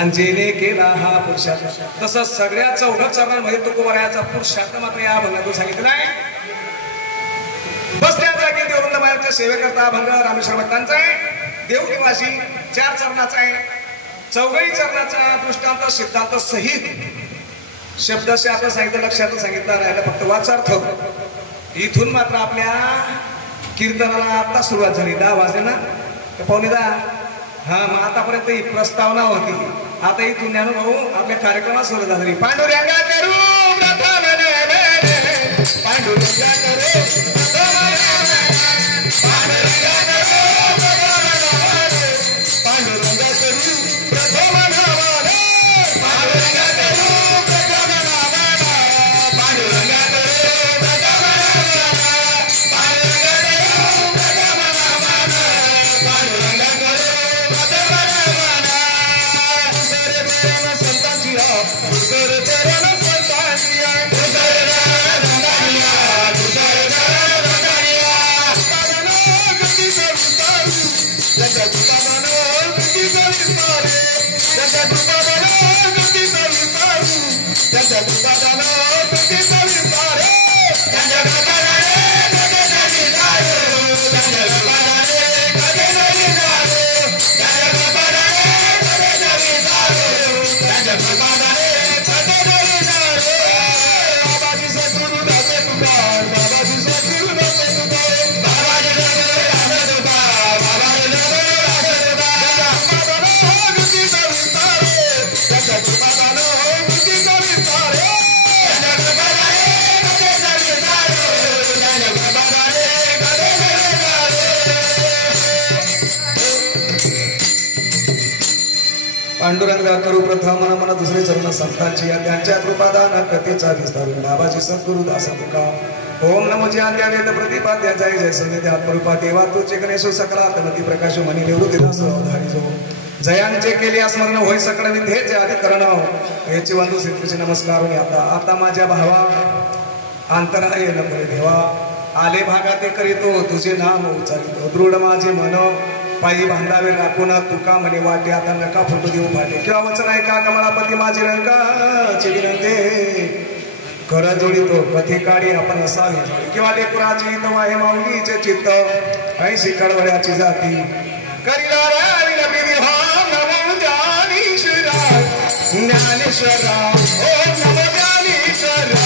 आणि जेने केला हा पुरुषार्थ. तसं सगळ्या 14 चरणांमध्ये तुकोबरायाचा पुरुषार्थ मात्र या अभंगातून सांगितलं नाही. बसल्या जागी देवरुंदमायाच्या सेवेकरता अभंग रामेश्वर भट्टांचा आहे. देवनिवासी 4 चरणाचा आहे. 4ही चरणाचा दृष्टांत सिद्धांत सहित शब्दशे आता सांगितलं, लक्षात सांगितलं राहिलं फक्त वाचार्थ. इथून मात्र आपल्या कीर्तनाला आता सुरुवात झाली. 10 वाजले ना, 9:45. हा, मग आतापर्यंत ही प्रस्तावना होती. आता इथून ज्ञानोभाऊ आपल्या कार्यक्रमात सुरुवात झाली. पांडुरंगा करू प्रथम नयने, पांडुरंगा करू प्रथम नयने, पांडुरंगा करू प्रथम नयने, पांडुरंगा करू प्रथम नयने, पांडुरंगा करू प्रथम नयने, पांडुरंगा करू प्रथम नयने, पांडुरंगा करू प्रथम नयने, पांडुरंगा करू प्रथम नयने. दुसरे प्रेम संतांची हा, दुसरे प्रेम संतांची हा, दुसरे प्रेम संतांची हा, दुसरे प्रेम संतांची हा. पादनो गती करू, जगत पादनो गती करू, जगत पादनो गती करू, जगत पादनो गती करू, जगत पादनो गती करू, जगत पादनो गती करू, जगत बाबाजी सद्गुरु दाते तुकार, बाबाजी सद्गुरु दाते तुकार, बाबाजी सद्गुरु दाते तुकार, बाबाजी सद्गुरु दाते तुकार. गती करू, जगत पादनो गती करू, जगत पादनो गती करू, जगत पादनो गती करू. पांडुरंगा करू प्रथम मन दुसरे चरण संतांची या, त्यांच्या कृपादान कथेचा विस्तार. बाबाजी सद्गुरु दास तुकार. ओम नमो ज्ञान वेद प्रतिपाद्या जय जय संगीत आत्मरूपा देवा तुझे गणेशो सकलात्मती प्रकाश मनी निवृत्ती दास अवधारी जो जयांचे केले स्मरण होय सकळ विद्येचे अधिकरण याची बंधू श्रीकृष्ण नमस्कार. आता माझ्या भावा अंतराय नको देवा, आले भागाते करीतो तुझे नाम उच्चारितो. दृढ माझे मन पायी बांधावे राखून तुका म्हणे वाटे, आता नका फोटो देऊ फाटे. किंवा वचन ऐका कमलापती माझी रंगाची विनंते, कर जोडितो कथे काढी आपण असावी. किंवा लेकुराची तवा हे माऊलीचे चित्त, ऐशी कडवड्याची जाती करीला नमो ज्ञानेश्वरा, ज्ञानेश्वरा ओ नमो ज्ञानेश्वरा.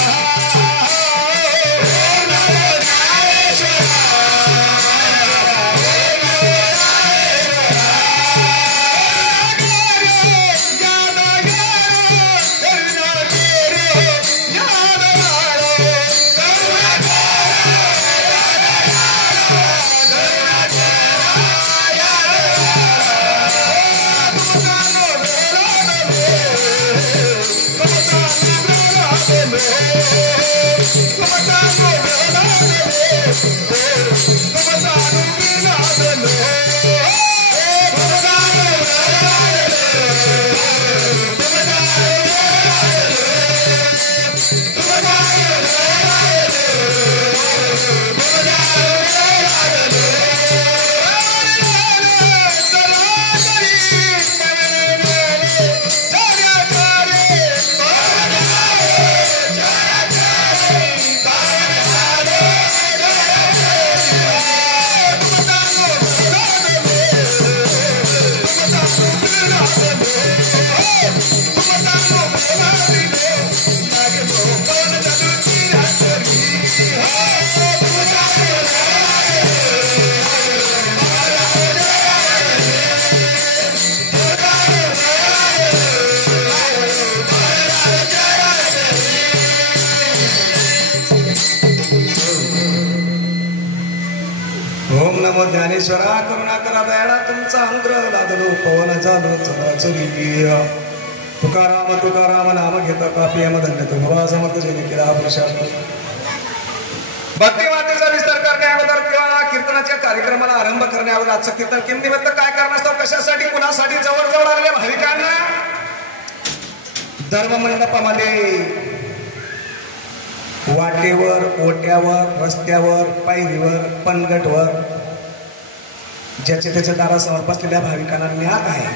ज्ञानेश्वरा करुणा करा दयाळा तुमचा अनुग्रह लादलो पवन झालो चलाचली. तुकाराम तुकाराम नाम घेता कापियम धन्य तो भवा समर्थ जेने केला पुरुषार्थ. भक्ती मातेचा विस्तार करण्या अगोदर किंवा कीर्तनाच्या कार्यक्रमाला आरंभ करण्या अगोदर आजचं कीर्तन किम निमित्त काय कारणास्तव कशासाठी कुणासाठी जवळ जवळ आलेल्या भाविकांना धर्ममंडपामध्ये वाटेवर ओट्यावर रस्त्यावर पायरीवर पनगटवर ज्याच्या त्याच्या दारासमोर बसलेल्या भाविकांना ज्ञात आहे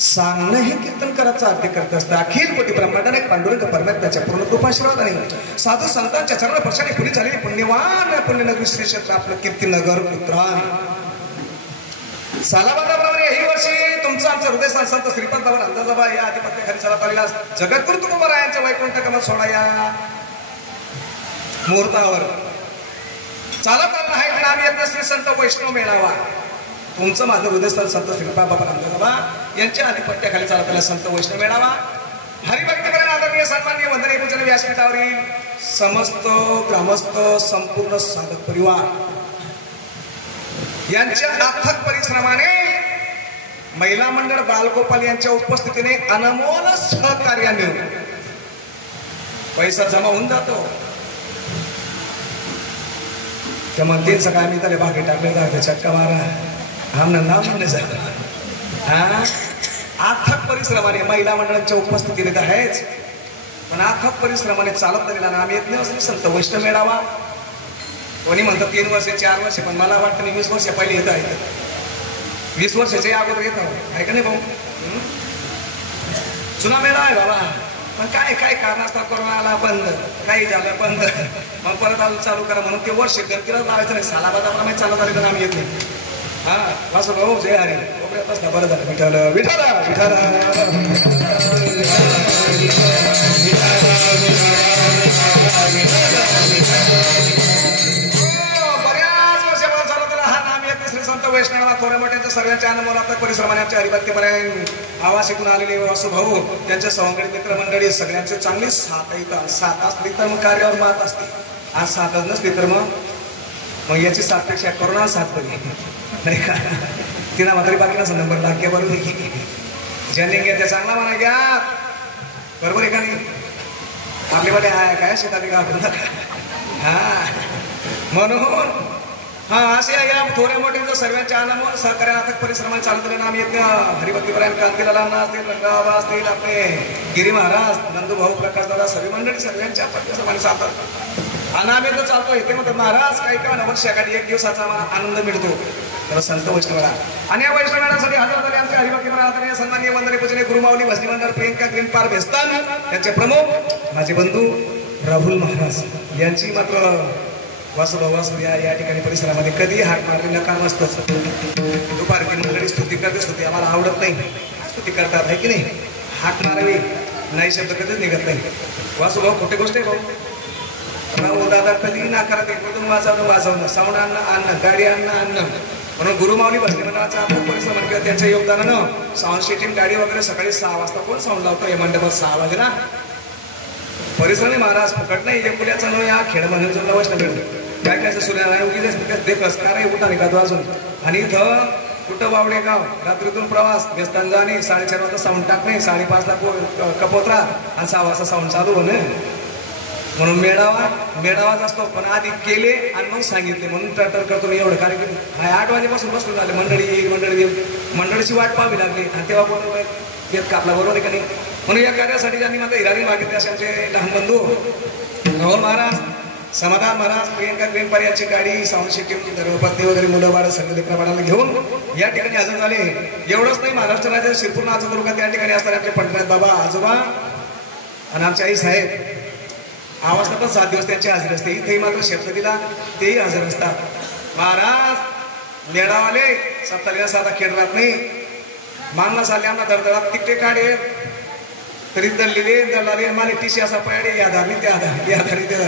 सांगणं हे कीर्तन करायचं आद्य करत असतं. अखिल कोटी ब्रह्मांडाने पांडुरंग परमात्म्याच्या पूर्ण कृपाशीर्वाद आणि साधू संतांच्या चरण प्रसारी पुरी झालेली पुण्यवान पुण्यनगरी श्री क्षेत्र आपलं कीर्तीनगर उतरान. सालाबादाप्रमाणे ही वर्षी तुमचं आमचं हृदय संत श्रीपाद बाबा अंदाजाबा या आधिपत्याखाली चालत आलेला जगद्गुरु तुकोबारायांच्या वैकुंठ कमल सोहळा या मुहूर्तावर चालत आला आहे. नाम यज्ञ श्री संत वैष्णव मेळावा. तुमचं माझं हृदयस्थान संत श्रीपाद बाबा अंदाजाबा यांच्या आधिपत्याखाली चालत आला संत वैष्णव मेळावा. हरिभक्तीपर्यंत आदरणीय सन्माननीय वंदनीय पूजन व्यासपीठावरील समस्त ग्रामस्थ संपूर्ण साधक परिवार यांच्या अथक परिश्रमाने महिला मंडळ बालगोपाल यांच्या उपस्थितीने अनमोल सहकार्याने पैसा जमा होऊन जातो. त्या म्हणतील सकाळी मी त्याला बाकी टाकले जाते चक्का मारा आमना नाव म्हणणे जात. अथक परिश्रमाने महिला मंडळांच्या उपस्थितीने तर आहेच पण अथक परिश्रमाने चालत आलेला नाम येत नाही संत वैष्णव मेळावा. कोणी म्हणतात 3 वर्ष 4 वर्ष पण मला वाटतं मी 20 वर्ष पहिले येत आहे. 20 वर्षाच्या अगोदर येत आहे का नाही भाऊ. जुना मेळा आहे बाबा पण काय काय कारणास्तव कोरोनाला बंद काही झालं बंद मग परत आलं चालू करा म्हणून ते वर्ष गणतीला लावायचं नाही. सालाबादाप्रमाणे चालत आलेलं नाम येत नाही. हा वासू भाऊ जय हरी कोपऱ्यात बरं झालं. विठाला विठाला विठाला संत वैष्णव थोड्या मोठ्यांच्या सर्वांच्या अनमोलात्मक परिश्रमाने आमच्या हरिभक्तीपर्यंत आवाज शिकून आलेले वासू भाऊ त्यांच्या सवंगडी मित्रमंडळी सगळ्यांचे चांगली साथ येतात. 7 असली तर मग कार्यावर मात असते. आज 7च नसली तर मग याची 7पेक्षा करोना 7 बरी नाही का. तिला मात्र बाकी नसं नंबर भाग्य बरोबर ज्यांनी घ्या त्या चांगला म्हणा घ्या बरोबर आहे का नाही. आपली मध्ये आहे काय शेतात का आपण हा म्हणून हा असे या थोड्या मोठ्यांचं सर्वांच्या अनमोल सहकार्य अथक परिश्रमाने चालत नाम येत हरिभक्तीपर्यंत कांतीलाल अण्णा असतील रंगाबा असतील आपले गिरी महाराज नंदूभाऊ प्रकाश दादा सर्व मंडळी सर्वांच्या परिश्रमाने चालतात. अनामेत चालतो इथे म्हणतात महाराज काही का वर्षाकाळी 1 दिवसाचा आनंद मिळतो तर संत वैष्णवला. आणि या वैष्णवासाठी हजर झाले आमच्या हरिभक्तीपर्यंत सन्माननीय वंदनीय पूजनीय गुरुमाऊली भजनी मंडळ प्रियंका ग्रीन पार भेस्तान त्यांचे प्रमुख माझे बंधू राहुल महाराज यांची मात्र वासुभाऊ या ठिकाणी परिसरामध्ये कधी हात मारली नकार नसतोच. दुपारची मंडळी स्तुती करते स्तुती आम्हाला आवडत नाही स्तुती करतात आहे की नाही. हात मारावी नाही शब्द कधीच निघत नाही. वासुभाऊ खोटे गोष्ट आहे भाऊ. राहू दादा कधी नाकारात एकदम वाजवणं साऊंड आणणं गाडी आणणं म्हणून गुरुमाऊली भजनी मंडळाचा आपण परिश्रम किंवा त्यांच्या योगदानानं साऊंड सिस्टीम गाडी वगैरे सकाळी 6 वाजता कोण साऊंड लावतो या मंडपात 6 वाजेला परिसराने महाराज फुकट नाही एकुल्याचा न या खेळ म्हणून वैष्णव काय काय सूर्यनारायण उगीच देखस का रे उठा निघात वाजून. आणि इथं कुठं वावडे गाव रात्रीतून प्रवास व्यस्तान जाणे 4:30 वाजता साऊंड टाकणे 5:30ला कपोत्रा आणि 6 वाजता साऊंड चालू होणे म्हणून मेळावाच असतो. पण आधी केले आणि मग सांगितले म्हणून टर्टर करतो मी एवढं कार्यक्रम 8 वाजेपासून बसलो झाले. मंडळीची वाट पाहावी लागली आणि तेव्हा बरोबर येत कापला बरोबर आहे का नाही. म्हणून या कार्यासाठी ज्यांनी माझं हिराणी मागितले असे आमचे लहान बंधू राहुल महाराज समाधान महाराज प्रियंका ग्रेनपार यांची गाडी साऊंड सिस्टीम धर्मपत्नी वगैरे मुलं बाळ सगळं लेकराबाळाला घेऊन या ठिकाणी हजर झाले. एवढंच नाही महाराष्ट्र राज्यात शिरपूर नाचदुर्गात या ठिकाणी असताना आमचे पंढरनाथ बाबा आजोबा आणि आमच्या आई साहेब आवाजला पण 7 दिवस त्यांची हजेरी असते. इथेही मात्र शब्दतीला तेही हजर असतात. महाराज मेळावाले सप्तालीला साधा खेळ राहत नाही. मानला साले आम्हाला दरदरात तिकटे काढे तरी दळलेले दळाले माले टीसी असा पयाडे या धारली त्या आधार या धारली त्या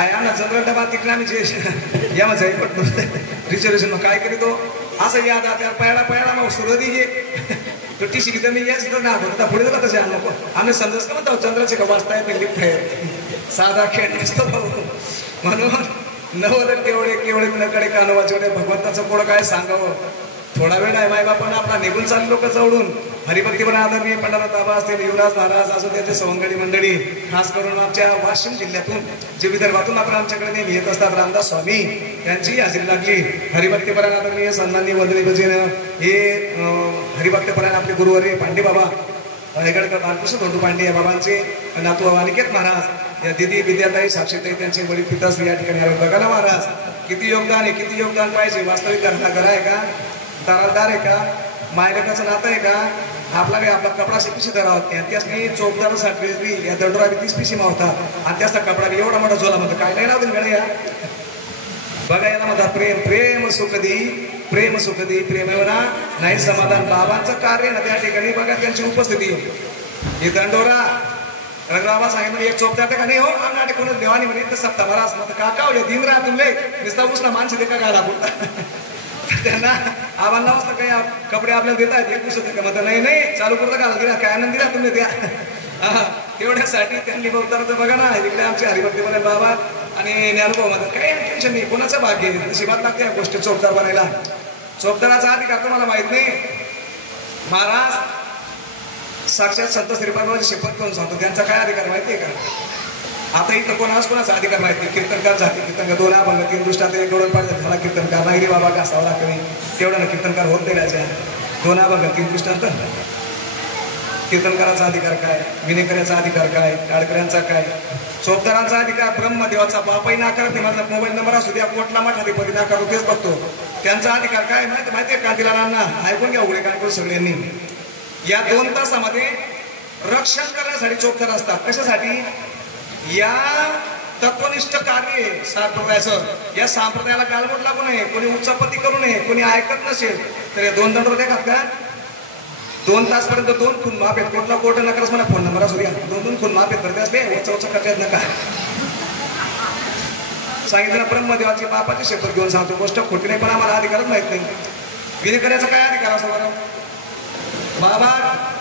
आय आम्हाला जनरल डबा तिकडे आम्ही जे या माझं पट रिझर्वेशन मग काय करीतो असं या त्या पयाडा मग सुरुवाती घे तो टीसी किती मी याच तर ना होता पुढे जात असे नको आम्ही समजस का म्हणतो चंद्राचे का वाचता येत लिफ्ट आहे साधा खेळ नसतो म्हणून नवल केवढे कडे कानवाचे भगवंताचं पुढं काय सांगावं. थोडा वेळ आहे मायबापांना आपला निघून चालले लोक चढून हरिभक्तीवर आदरणीय पंढरनाथ बाबा असतील युवराज महाराज असो त्यांचे सवंगडी मंडळी खास करून आमच्या वाशिम जिल्ह्यातून जे विदर्भातून आपण आमच्याकडे नेहमी येत असतात रामदास स्वामी यांची हजेरी लागली. हरिभक्तीपर आदरणीय सन्माननीय वंदनीय भजन हे हरिभक्तीपर आपले गुरुवारी पांडे बाबा रायगडकर बालकृष्ण धोंडू पांडे या बाबांचे नातू अनिकेत महाराज या दिदी विद्याताई साक्षीताई त्यांचे वडील पिताश्री या ठिकाणी आले. बघा ना महाराज किती योगदान आहे किती योगदान पाहिजे. वास्तविक घरचा घर आहे का दारादार आहे का मायलेकाचं नातं आहे का आपला काही आपला कपडा पिशी धरावत नाही त्यासनी चोपदारासाठी या दंडोरा 30 पिशी मावतात आणि त्याचा कपडा एवढा मोठा झोला म्हणतो काय नाही राहतो वेळ या बघा याला म्हणतात प्रेम प्रेम सुखदी प्रेम सुखदी प्रेमेवना नाही समाधान बाबांचं कार्य ना त्या ठिकाणी बघा त्यांची उपस्थिती ही दंडोरा रंगराबा सांगितलं एक चोपदार का नाही हो आमना कोण देवानी म्हणे तर सप्ता महाराज मग काका होले दिन रात तुमले नुसता उसना माणसं देखा गाडा बोलता त्यांना आम्हाला नसतं काही कपडे आपल्याला देत आहेत एक पुसत का म्हणतात नाही नाही चालू करता का दिला काय आनंद दिला तुम्ही द्या तेवढ्यासाठी त्यांनी बघताना बघा ना इकडे आमचे हरिभक्ती म्हणे बाबा आणि ज्ञानुभव म्हणतात काही टेन्शन नाही कोणाचं भाग्य नशिबात लागते या गोष्टी चोपदार बनायला चोपदाराचा अधिकार तुम्हाला माहित नाही महाराज साक्षात संत श्रीपादरावाची शपथ करून सांगतो त्यांचा काय अधिकार माहिती आहे का आता इथं कोणाचा अधिकार माहिती नाही कीर्तनकार जाते कीर्तनकार 2 अभंग 3 दृष्टांत 1 डोळण पाडतात झाला कीर्तनकार नाही बाबा घासावा लागते तेवढा कीर्तनकार होत नाही राजा 2 अभंग 3 दृष्टांत कीर्तनकाराचा अधिकार काय विनेकऱ्याचा अधिकार काय टाळकऱ्यांचा काय चोपदारांचा अधिकार ब्रह्मदेवाचा बापाही नाकारत नाही माझा मोबाईल नंबर असू द्या कोटला मठाधिपती नाकारतो तेच बघतो त्यांचा अधिकार काय माहिती आहे कांतिलालांना ऐकून घ्या उघडे कानपूर सगळ्यांनी या 2 तासामध्ये रक्षण करण्यासाठी चोपदार असतात कशासाठी या तत्वनिष्ठ कार्य संप्रदायाचं या संप्रदायाला गालबोट लागू नये कोणी उच्चापती करू नये कोणी ऐकत नसेल तर या 2 दंड देखात का 2 तासपर्यंत 2 खून माफ आहेत कोटला कोर्ट नकरच मला फोन नंबर असू द्या 2 खून माफ आहेत करते असले वच करतात नका सांगितलं ब्रह्मदेवाची बापाची शपथ घेऊन सांगतो गोष्ट खोटी नाही पण आम्हाला अधिकारच माहित नाही विनेकऱ्याचा काय अधिकार असतो बरं बाबा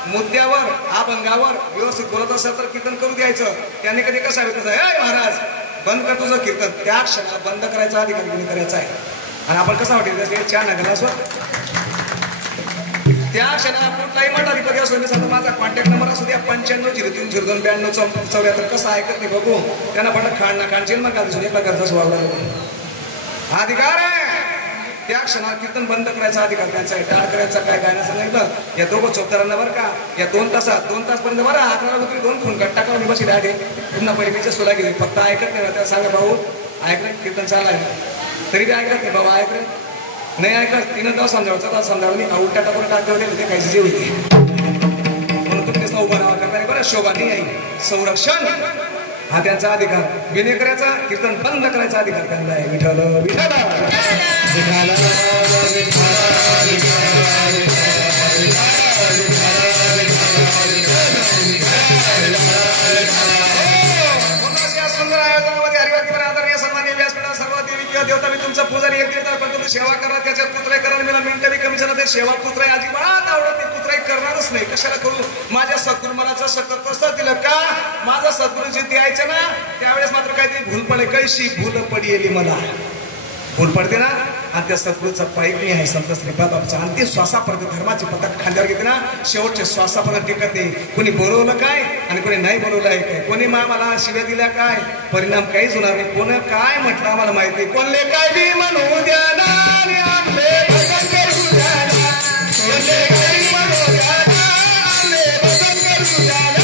मुद्द्यावर अभंगावर व्यवस्थित बोलत असेल तर कीर्तन करू द्यायचं त्यांनी कधी कसं आहे महाराज बंद कर तुझं कीर्तन त्या क्षणाला बंद करायचा अधिकार विनेकऱ्याचा आहे आणि आपण कसं वाटेल 4 नगर असो त्या क्षणाला कुठलाही मठाधिपती असो मी सांगतो माझा कॉन्टॅक्ट नंबर असू द्या 9503029274 कसं ऐकत नाही बघू त्यांना म्हटलं खाण ना खाण मग दिसून एकला गरजा सोडला अधिकार आहे त्या क्षणाला कीर्तन बंद करायचा अधिकार त्यांचा आहे टाळ करायचा काय गायना सांगितलं या 2 चोपदारांना बरं का या 2 तासपर्यंत बरं 11 रुपये 2 खून गट्टा करून बसले आठे पुन्हा पहिलीच्या सोला गेले फक्त ऐकत नाही त्या सांगा भाऊ ऐकलं कीर्तन चाललाय तरी बी ऐकत नाही बाबा ऐकलं नाही ऐकत 3 तास समजावं समजावं उलटा टाकून टाकते होते ते काहीच जे होते म्हणून तुम्ही उभं राहा करताना बरं शोभा नाही आहे संरक्षण हा त्यांचा अधिकार विनेकऱ्याचा कीर्तन बंद करायचा अधिकार त्यांना आहे विठ्ठल विठ्ठल सुंदर आयोजनामध्ये हरिभक्तीवर आदरणीय सन्माननीय व्यासपीठा सर्व देवी किंवा देवता मी तुमचा पुजारी एक देतात पण तुम्ही सेवा करा त्याच्यात कुत्रे करा मला मिनिटं बी कमी झालं ते सेवा कुत्रे अजिबात आवडत नाही कुत्रे करणारच नाही कशाला करू माझ्या सद्गुरू मला जसं तसं दिलं का माझा सद्गुरू जे द्यायचं ना त्यावेळेस मात्र काहीतरी भूल पडे कैशी भूल पडली मला भूल पडते ना आणि त्या सद्गुरूचा पाईक मी आहे संत श्रीपादाचा आणि ते श्वासापर्यंत धर्माची पताक खांद्यावर घेते ना शेवटच्या श्वासापर्यंत टिकत नाही कोणी बोलवलं काय आणि कोणी नाही बोलवलं आहे काय कोणी मला शिव्या दिल्या काय परिणाम काहीच होणार नाही कोण काय म्हटलं आम्हाला माहित नाही कोणले काय बी म्हणू द्या ना आणि आपले भजन करू द्या ना कोणले काय म्हणू द्या ना आपले भजन करू द्या ना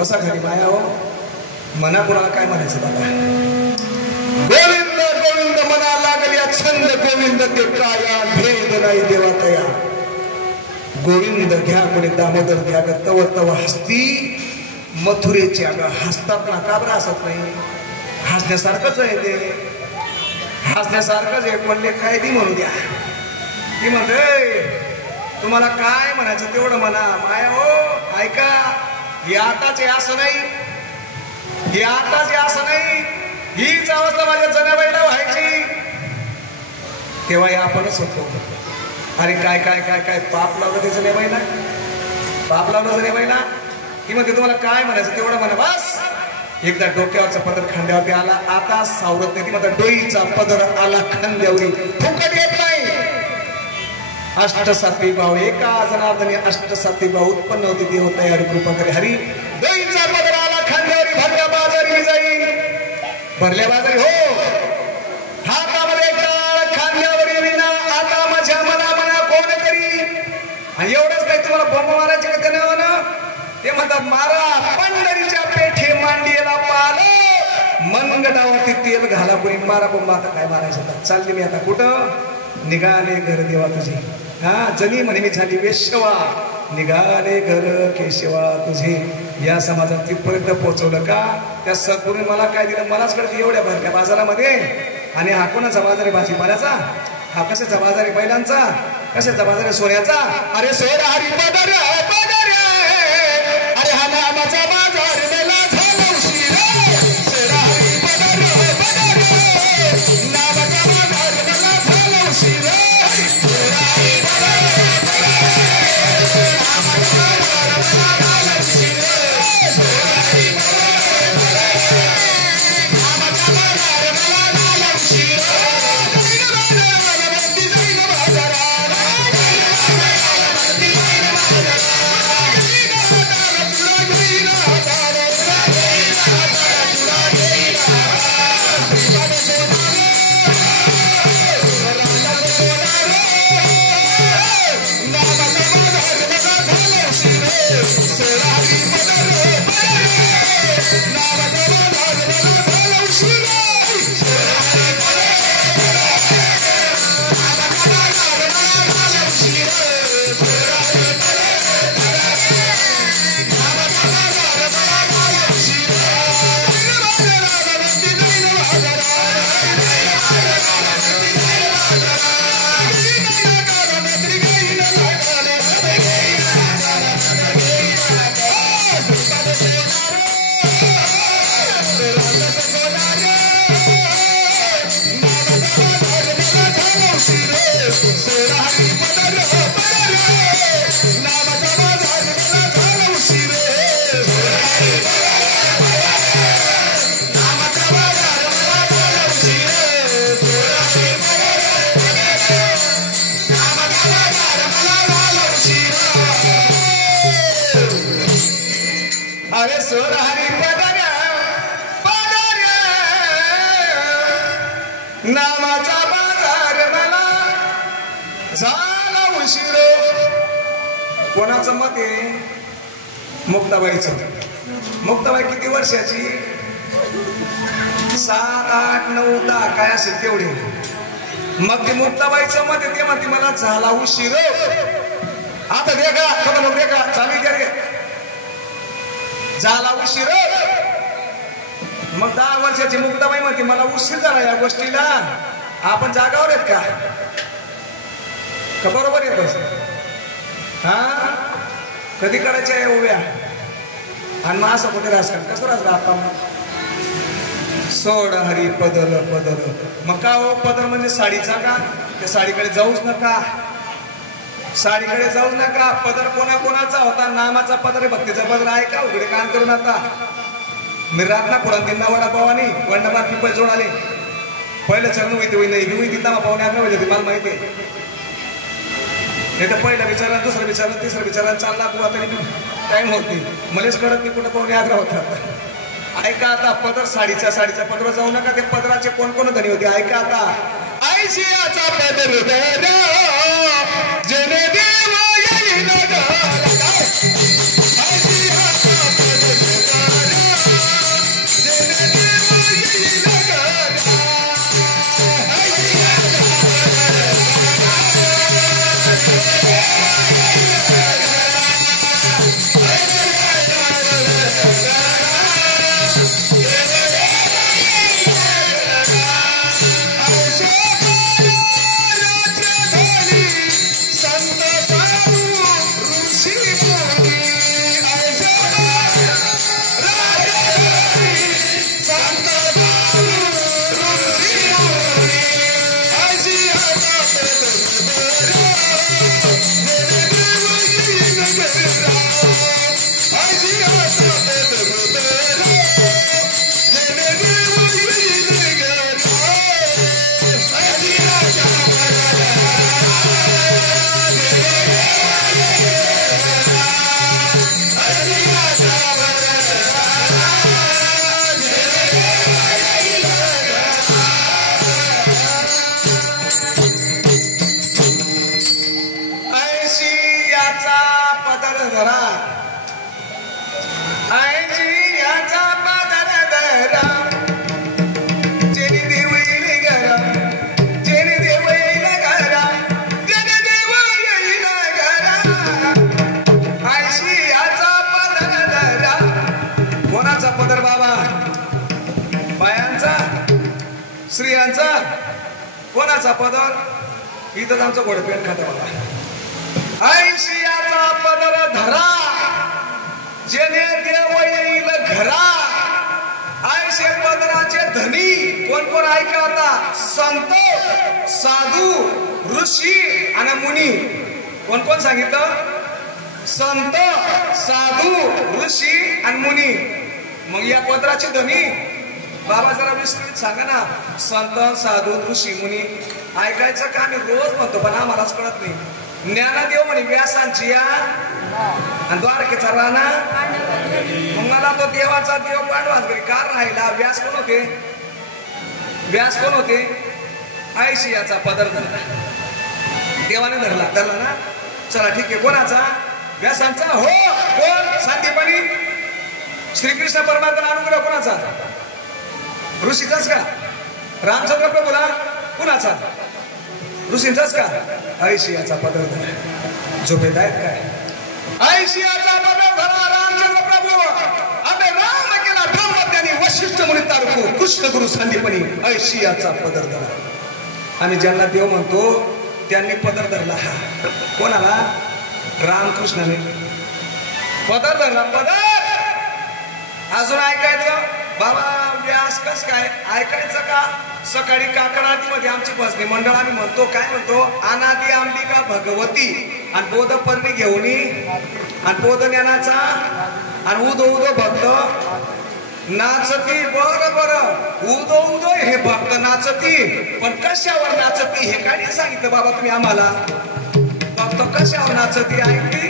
कसा घरी माया हो मना कोणाला काय म्हणायचं बाबा गोविंद गोविंद मना लागल्या छंद गोविंद ते काया भेद नाही देवा तया गोविंद घ्या कोणी दामोदर घ्या ग तव तव हस्ती मथुरेची अग हसतात ना का बरं हसत नाही हसण्यासारखंच आहे ते हसण्यासारखंच आहे कोणले काय ती म्हणू द्या ती म्हणते तुम्हाला काय म्हणायचं तेवढं म्हणा. माया हो ऐका, हे आताच असं नाही, हे आताच असं नाही, हीच अवस्था माझ्या जनाबाईला व्हायची तेव्हा आपणच होतो. अरे काय काय काय काय पाप लावलं ते जनाबाईला, पाप लावलं जनाबाईला. ती म्हणते तुम्हाला काय म्हणायचं तेवढं म्हणा बस. एकदा डोक्यावरचा पदर खांद्यावरती आला, आता सावरत नाही. ती म्हणतात डोईचा पदर आला खांद्यावरी फुकट येत नाही. अष्टसात्विक भाव एका जनार्दनी अष्टसात्विक भाव उत्पन्न होते ते होत आहे. हरी कृपा करे हरी. डोईचा पदर आला खांद्यावरी भरल्या बाजारी मी जाईल. भरल्या बाजारी हो, हातामध्ये टाळ खांद्यावरी विना आता माझ्या मना मना कोण तरी. आणि एवढंच नाही, तुम्हाला बोंब मारायचे का त्याने म्हणा. ते म्हणतात मारा पंढरीच्या पेठे मांडीला पाल, मनगटावरती तेल घाला कोणी मारा बोंब. आता काय मारायचं, चालली मी आता कुठं. निघाले घर देवा तुझे, हा जनी म्हणे मी झाली वेश्यवा. निघाले घर केशवा तुझे. या समाजात तिथपर्यंत पोहोचवलं का. त्या सद्गुरूने मला काय दिलं, मलाच कळते एवढ्या भरल्या बाजारामध्ये. आणि हा कोणाचा बाजार आहे भाजीपाल्याचा, हा कशाचा बाजार आहे बैलांचा, कशाचा बाजार आहे सोन्याचा. अरे सोड हरी पदर पदर, अरे हा नामाचा बाजार मेला झाला उशीर. सोड हरी पदर पदर, नामाचा बाजार मेला झाला उशीर. सोड हरी पदर पदर, नामाचा बाजार मेला झाला उशीर. सोड हरी पदर पदर, नामाचा बाजार मेला झाला उशीर. अरे सोड हरी पदर पदर, नामाचा बाजार मला झाला उशीर. कोणाचं मत आहे, मुक्ताबाईचं. मुक्ताबाई किती वर्षाची, 7, 8, 9, 10 काय असेल तेवढे. मग ते मुक्ताबाईचं मत आहे, ते म्हणते मला झाला उशीर. आता दे का खबर दे का चालू द्या रे, झाला उशीर. मग 10 वर्षाची मुक्ताबाई म्हणते मला उशीर झाला या गोष्टीला. आपण जागावर आहेत का बरोबर येत. हा कधी करायच्या आहे उभ्या. आणि मग असं कुठे राजकारण कसं राजला आपण. सोड हरी पदर पदर. मग का हो पदर म्हणजे साडीचा का, त्या साडीकडे जाऊच नका, साडीकडे जाऊ नका. पदर कोणाचा होता, नामाचा पदर आहे, भक्तीचा पदर आहे का. उघडे कान करून आता मी रातना कुडान तिंदा वडा पावानी वंडमार पिंपळ जोड आले. पहिलं चरण होईते होई नाही होई तिथं पाहुणे आपल्या होते मला माहिती आहे. नाही तर पहिलं विचारलं, दुसरं विचारलं, तिसरं विचारलं, चालला बुवा तरी टाइम होत नाही. मलाच कळत नाही कुठं पाहुणे आग्रह होतात. ऐका आता पदर साडीच्या पदर जाऊ नका. ते पदराचे कोण कोण धनी होते ऐका आता. आयशियाचा पदर जने देव येईल संत धरा आईची याचा पदर धरा जेनी देव येईल घरा जेनी देव येईल घरा जेनी देव येईल घरा आईची याचा पदर धरा कोणाचा पदर बाबा बायांचा स्त्रियांचा कोणाचा पदर इथं आमचं घोडपेन खातं बाबा आईशियाचा पदर धरा जेने देव येईल घरा आयशे पदराचे धनी कोण कोण ऐका आता संत साधू ऋषी आणि मुनी कोण कोण सांगितलं संत साधू ऋषी आणि मुनी मग या पदराचे धनी बाबा जरा विस्तृत सांगा ना संत साधू ऋषी मुनी ऐकायचं का आम्ही रोज म्हणतो पण आम्हालाच कळत नाही ज्ञानदेव म्हणे व्यासांची या आणि द्वारकेचा राणा मग मला तो देवाचा देव पांडवाच घरी कार राहिला व्यास कोण होते व्यास कोण होते आयशियाचा पदर धरला देवाने धरला ना चला ठीक आहे कोणाचा व्यासांचा हो कोण सांदीपणी श्रीकृष्ण परमात्मा अनुग्रह कोणाचा ऋषीचाच का रामचंद्र प्रभूला कुणाचा ऋषींचाच का आयशियाचा पदर धरा झोपेत आहेत काय आयशियाचा पदर धरा रामचंद्र प्रभू अबे राम केला ब्रह्मज्ञानी वशिष्ठ मुनी तारकू कृष्ण गुरु संदीपनी आयशियाचा पदर धरा आम्ही ज्यांना देव म्हणतो त्यांनी पदर धरला हा कोणाला रामकृष्णाने पदर धरला पदर अजून ऐकायचं बाबा व्यास कस काय ऐकायचं का सकाळी काकड आरतीमध्ये आमची भजनी मंडळ आम्ही म्हणतो काय म्हणतो अनादी अंबिका भगवती आणि बोध पर्णी घेऊन आणि बोध ज्ञानाचा आणि उदो उदो भक्त नाचती बर उदो उदो हे भक्त नाचती पण कशावर नाचती हे काय नाही सांगितलं बाबा तुम्ही आम्हाला भक्त कशावर नाचती ऐकली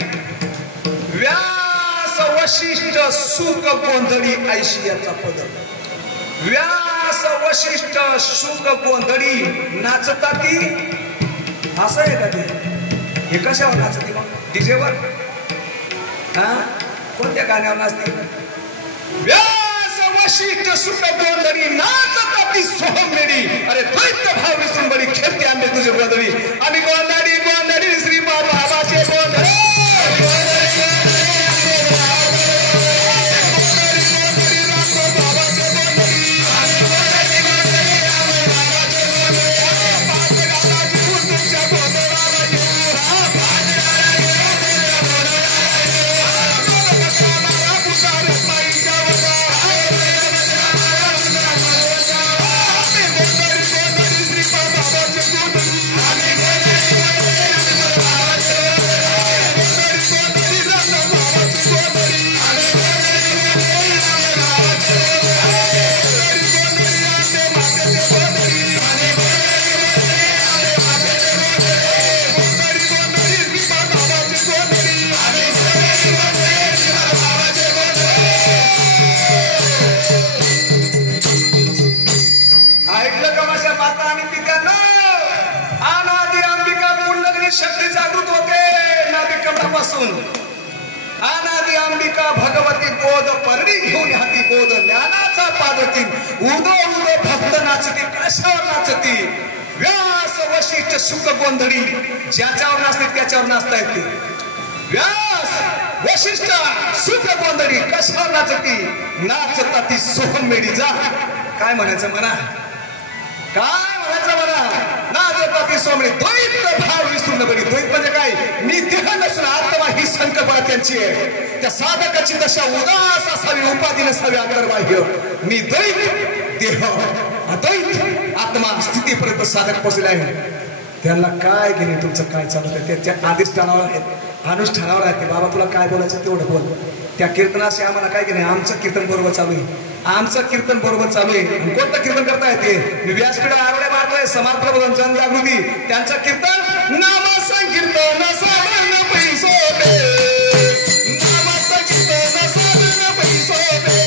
व्यास वशिष्ठ सुख गोंधळी आयशियाचा पदर व्यास वशिष्ठ सुख गोंधळी नाचता ती असं आहे का ते हे कशावर नाचते मग डीजेवर हा कोणत्या गाण्यावर नाचते व्यास वशिष्ठ सुख गोंधळी नाचता ती सोहमेडी अरे द्वैत भाव विसरून बडी खेळते आंबे तुझे गोंधळी आम्ही गोंधळी गोंधळी श्रीपाद बाबाचे गोंधळी शक्ती जागृत होते नाभिकमनापासून अनादी अंबिका भगवती बोध परडी घेऊन हाती बोध ज्ञानाचा पादती उदो उदो भक्त नाचती कशावर नाचती व्यास वशिष्ठ सुख गोंधळी ज्याच्यावर नाचते त्याच्यावर नाचता येते व्यास वशिष्ठ सुख गोंधळी कशावर नाचती नाचता ती सोहम मेडी जा काय म्हणायचं म्हणा काय म्हणायचं म्हणा नाचता ती सोमणी द्वैत भाव विसरून बडी द्वैत म्हणजे काय मी देह नसून आत्मा ही संकल्पना त्यांची आहे त्या साधकाची दशा उदास असावी उपाधी नसावी अंतर्बाह्य मी द्वैत देह अद्वैत आत्मा स्थितीपर्यंत साधक पोहोचले आहे त्यांना काय घेणे तुमचं काय चालत आहे त्याच्या अधिष्ठानावर आहेत अनुष्ठानावर आहे बाबा तुला काय बोलायचं तेवढं बोल त्या कीर्तनाशी आम्हाला काय घेणे आमचं कीर्तन बरोबर चालू आहे आमचं कीर्तन बरोबर चालू आहे कोणतं कीर्तन करता येते मी व्यासपीठ आरोड्या मारतोय समाज प्रबोधन जनजागृती त्यांचं कीर्तन नाम संकीर्तन साधन पैसोटे नाम संकीर्तन साधन पैसोटे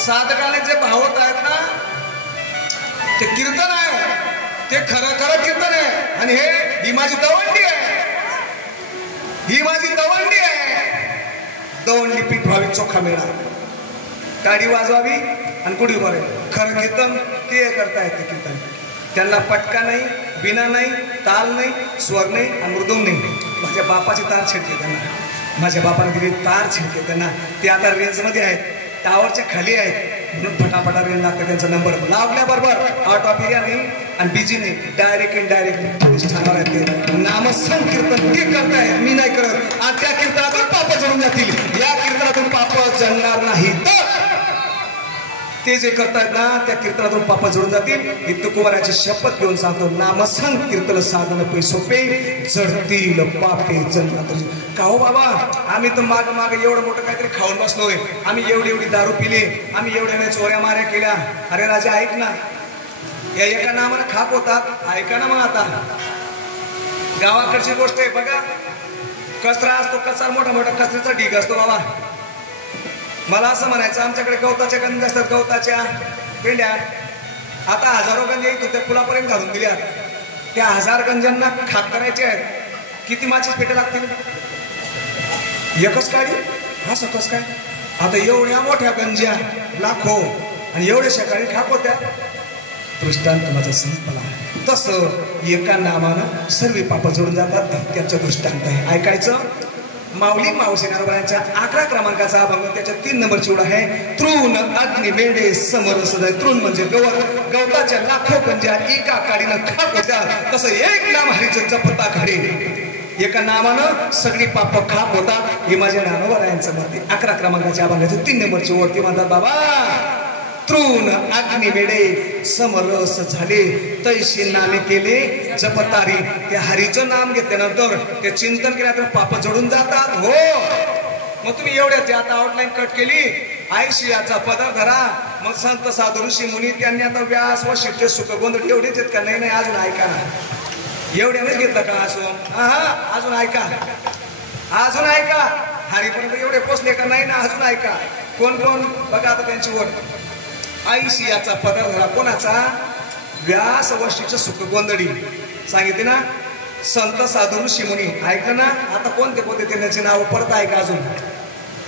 साधकाने जे भावत आहेत ना ते कीर्तन आहे, ते खरं खरं कीर्तन आहे. आणि ही माझी दवंडी आहे, ही माझी दवंडी आहे. दवंडी पीठ व्हावी, चोखा मेळा, टाळी वाजवावी आणि गुढी उभारावी. खरं कीर्तन ते करता येते कीर्तन. त्यांना पटका नाही, बिना नाही, ताल नाही, स्वर नाही आणि मृदुंग नाही. माझ्या बापाची तार छिडते त्यांना, माझ्या बापाने दिली तार छिडते त्यांना. ते आता रेंजमध्ये आहेत, टावरच्या खाली आहेत, म्हणून फटाफटा रेंज लागतं. त्यांचा नंबर लावल्याबरोबर आउट ऑफ एरिया नाही आणि बिजी नाही, डायरेक्ट इनडायरेक्ट ठाणार आहेत. ते नामसंकीर्तन ते करतायत, मी नाही करत. आणि त्या कीर्तनातून पाप जळून जातील. या कीर्तनातून पाप जळणार नाही. तर ते जे करतायत ना त्या कीर्तनातून पाप जळून जातील. मी तुकोबाराची शपथ घेऊन सांगतो, नामसंकीर्तन साधन पै सोपे, जळतील पापे जन्मात. का हो बाबा, आम्ही तर माग माग एवढं मोठं काहीतरी खाऊन बसलोय, आम्ही एवढी एवढी दारू पिली, आम्ही एवढ्या वेळ चोऱ्या माऱ्या केल्या. अरे राजा ऐक ना, या एका नामानं खाप होतात. ऐका ना मग, आता गावाकडची गोष्ट आहे बघा. कचरा असतो, कचरा मोठा मोठा कचऱ्याचा ढीग असतो बाबा. मला असं म्हणायचं, आमच्याकडे गवताच्या गंज असतात, गवताच्या पेंड्या. आता हजारो गंज येत होत्या, पुलापर्यंत घालून दिल्या. त्या 1000 गंजांना खाप करायचे आहेत. किती माचीस पेटे लागतील? एकच काढी, हा सकस काय. आता एवढ्या मोठ्या गंज्या लाखो आणि एवढ्या शेकाळी खाप होत्या. दृष्टांत माझा संपला. तसं एका नामानं सर्व पाप जोडून जातात. त्याचं दृष्टांत आहे, ऐकायचं. माऊली मावशी नारबाळांच्या 11 क्रमांकाचा अभंग, त्याच्या 3 नंबरची ओळ आहे. तृण अग्नी मेढे समर सदय. तृण म्हणजे गवत, गवताच्या लाखो गंज्या एका काडीनं खाप होत्या. तसं एक नाम हरीचं जपता घडे. एका नामानं सगळी पाप खाप होतात. हे माझ्या नानोबारायांचं मत आहे. 11 क्रमांकाच्या अभंगाची 3 नंबरची ओळ ती म्हणतात, बाबा तृण अग्नी मेढे समरस झाले, तैशी नामे केले जपतारी. ते हरीचं नाम घेतल्यानंतर ते चिंतन केल्यानंतर पाप जडून जातात. हो, मग तुम्ही एवढ्याची आता आउटलाईन कट केली. आयशी याचा पदर धरा. मग संत साधू ऋषी मुनी त्यांनी आता व्यास व शिष्य सुख गोंधळ एवढेच आहेत का? नाही नाही, अजून ऐका ना. एवढ्यानेच घेतलं का असो? हा, अजून ऐका, अजून ऐका. हरीपर्यंत एवढे पोचले का? नाही ना, अजून ऐका. कोण कोण बघा आता त्यांची ओढ. आईशियाचा पदर धरा. कोणाचा? व्यास वशिष्ठ सुख गोंधळी सांगितले ना. संत साधू ऋषी मुनी ऐकलं ना. आता कोणते कोणते त्यांचे नाव परत ऐका अजून.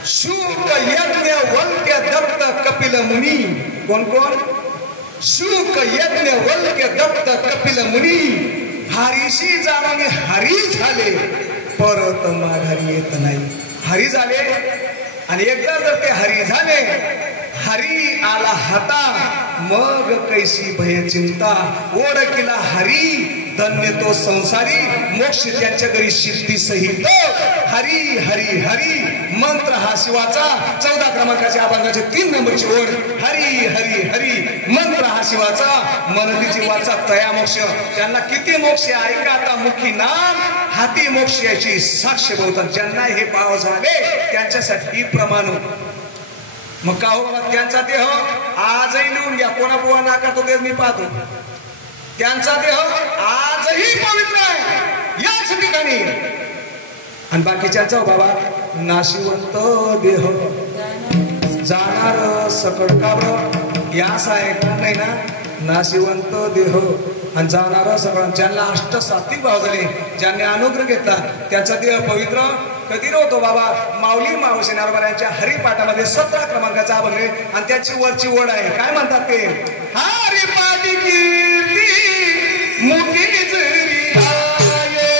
शुक यज्ञ वल्क्य दत्त कपिल मुनी. कोण कोण? शुक यज्ञ वल्क्य दत्त कपिल मुनी. हरीशी जाणाने हरी झाले, परत माघारी येत नाही. हरी झाले आणि एकदा जर ते हरी झाले, हरी आला हाता, मग कैसी भय चिंता. ओळखीला हरी धन्य तो संसारी, मोक्ष त्यांच्या घरी सिद्धी सहित. हरी हरी हरी मंत्र हा शिवाचा. 14 क्रमांकाच्या अभंगाचे 3 नंबरची ओढ. हरी हरी हरी मंत्र हा शिवाचा, मनती जीवाचा तया मोक्ष. त्यांना किती मोक्ष ऐका आता. मुखी नाम हाती मोक्ष याची साक्ष बोलतात. ज्यांना हे भाव झाले त्यांच्यासाठी प्रमाण. मग का हो बाबा, त्यांचा देह आजही लिहून घ्या. कोणा पोहा नाकारतो तेच मी पाहतो. त्यांचा देह आजही पवित्र आहे याच ठिकाणी. आणि बाकीच्यांचा बाबा नाशिवंत देह जाणार सकळ. का बरं? यास ऐकणार नाही ना. नाशिवंत देह आणि जाणार सगळं. ज्यांना अष्टसात्विक भाव झाले, ज्यांनी अनुग्रह घेतला, त्यांचा देह पवित्र कधी होतो बाबा. माऊली मावशी नारबारांच्या हरिपाठामध्ये 17 क्रमांकाचा अभंग आहे आणि त्याची वरची ओढ आहे. काय म्हणतात ते? हरिपाठी कीर्ती मुखी जरी गाये,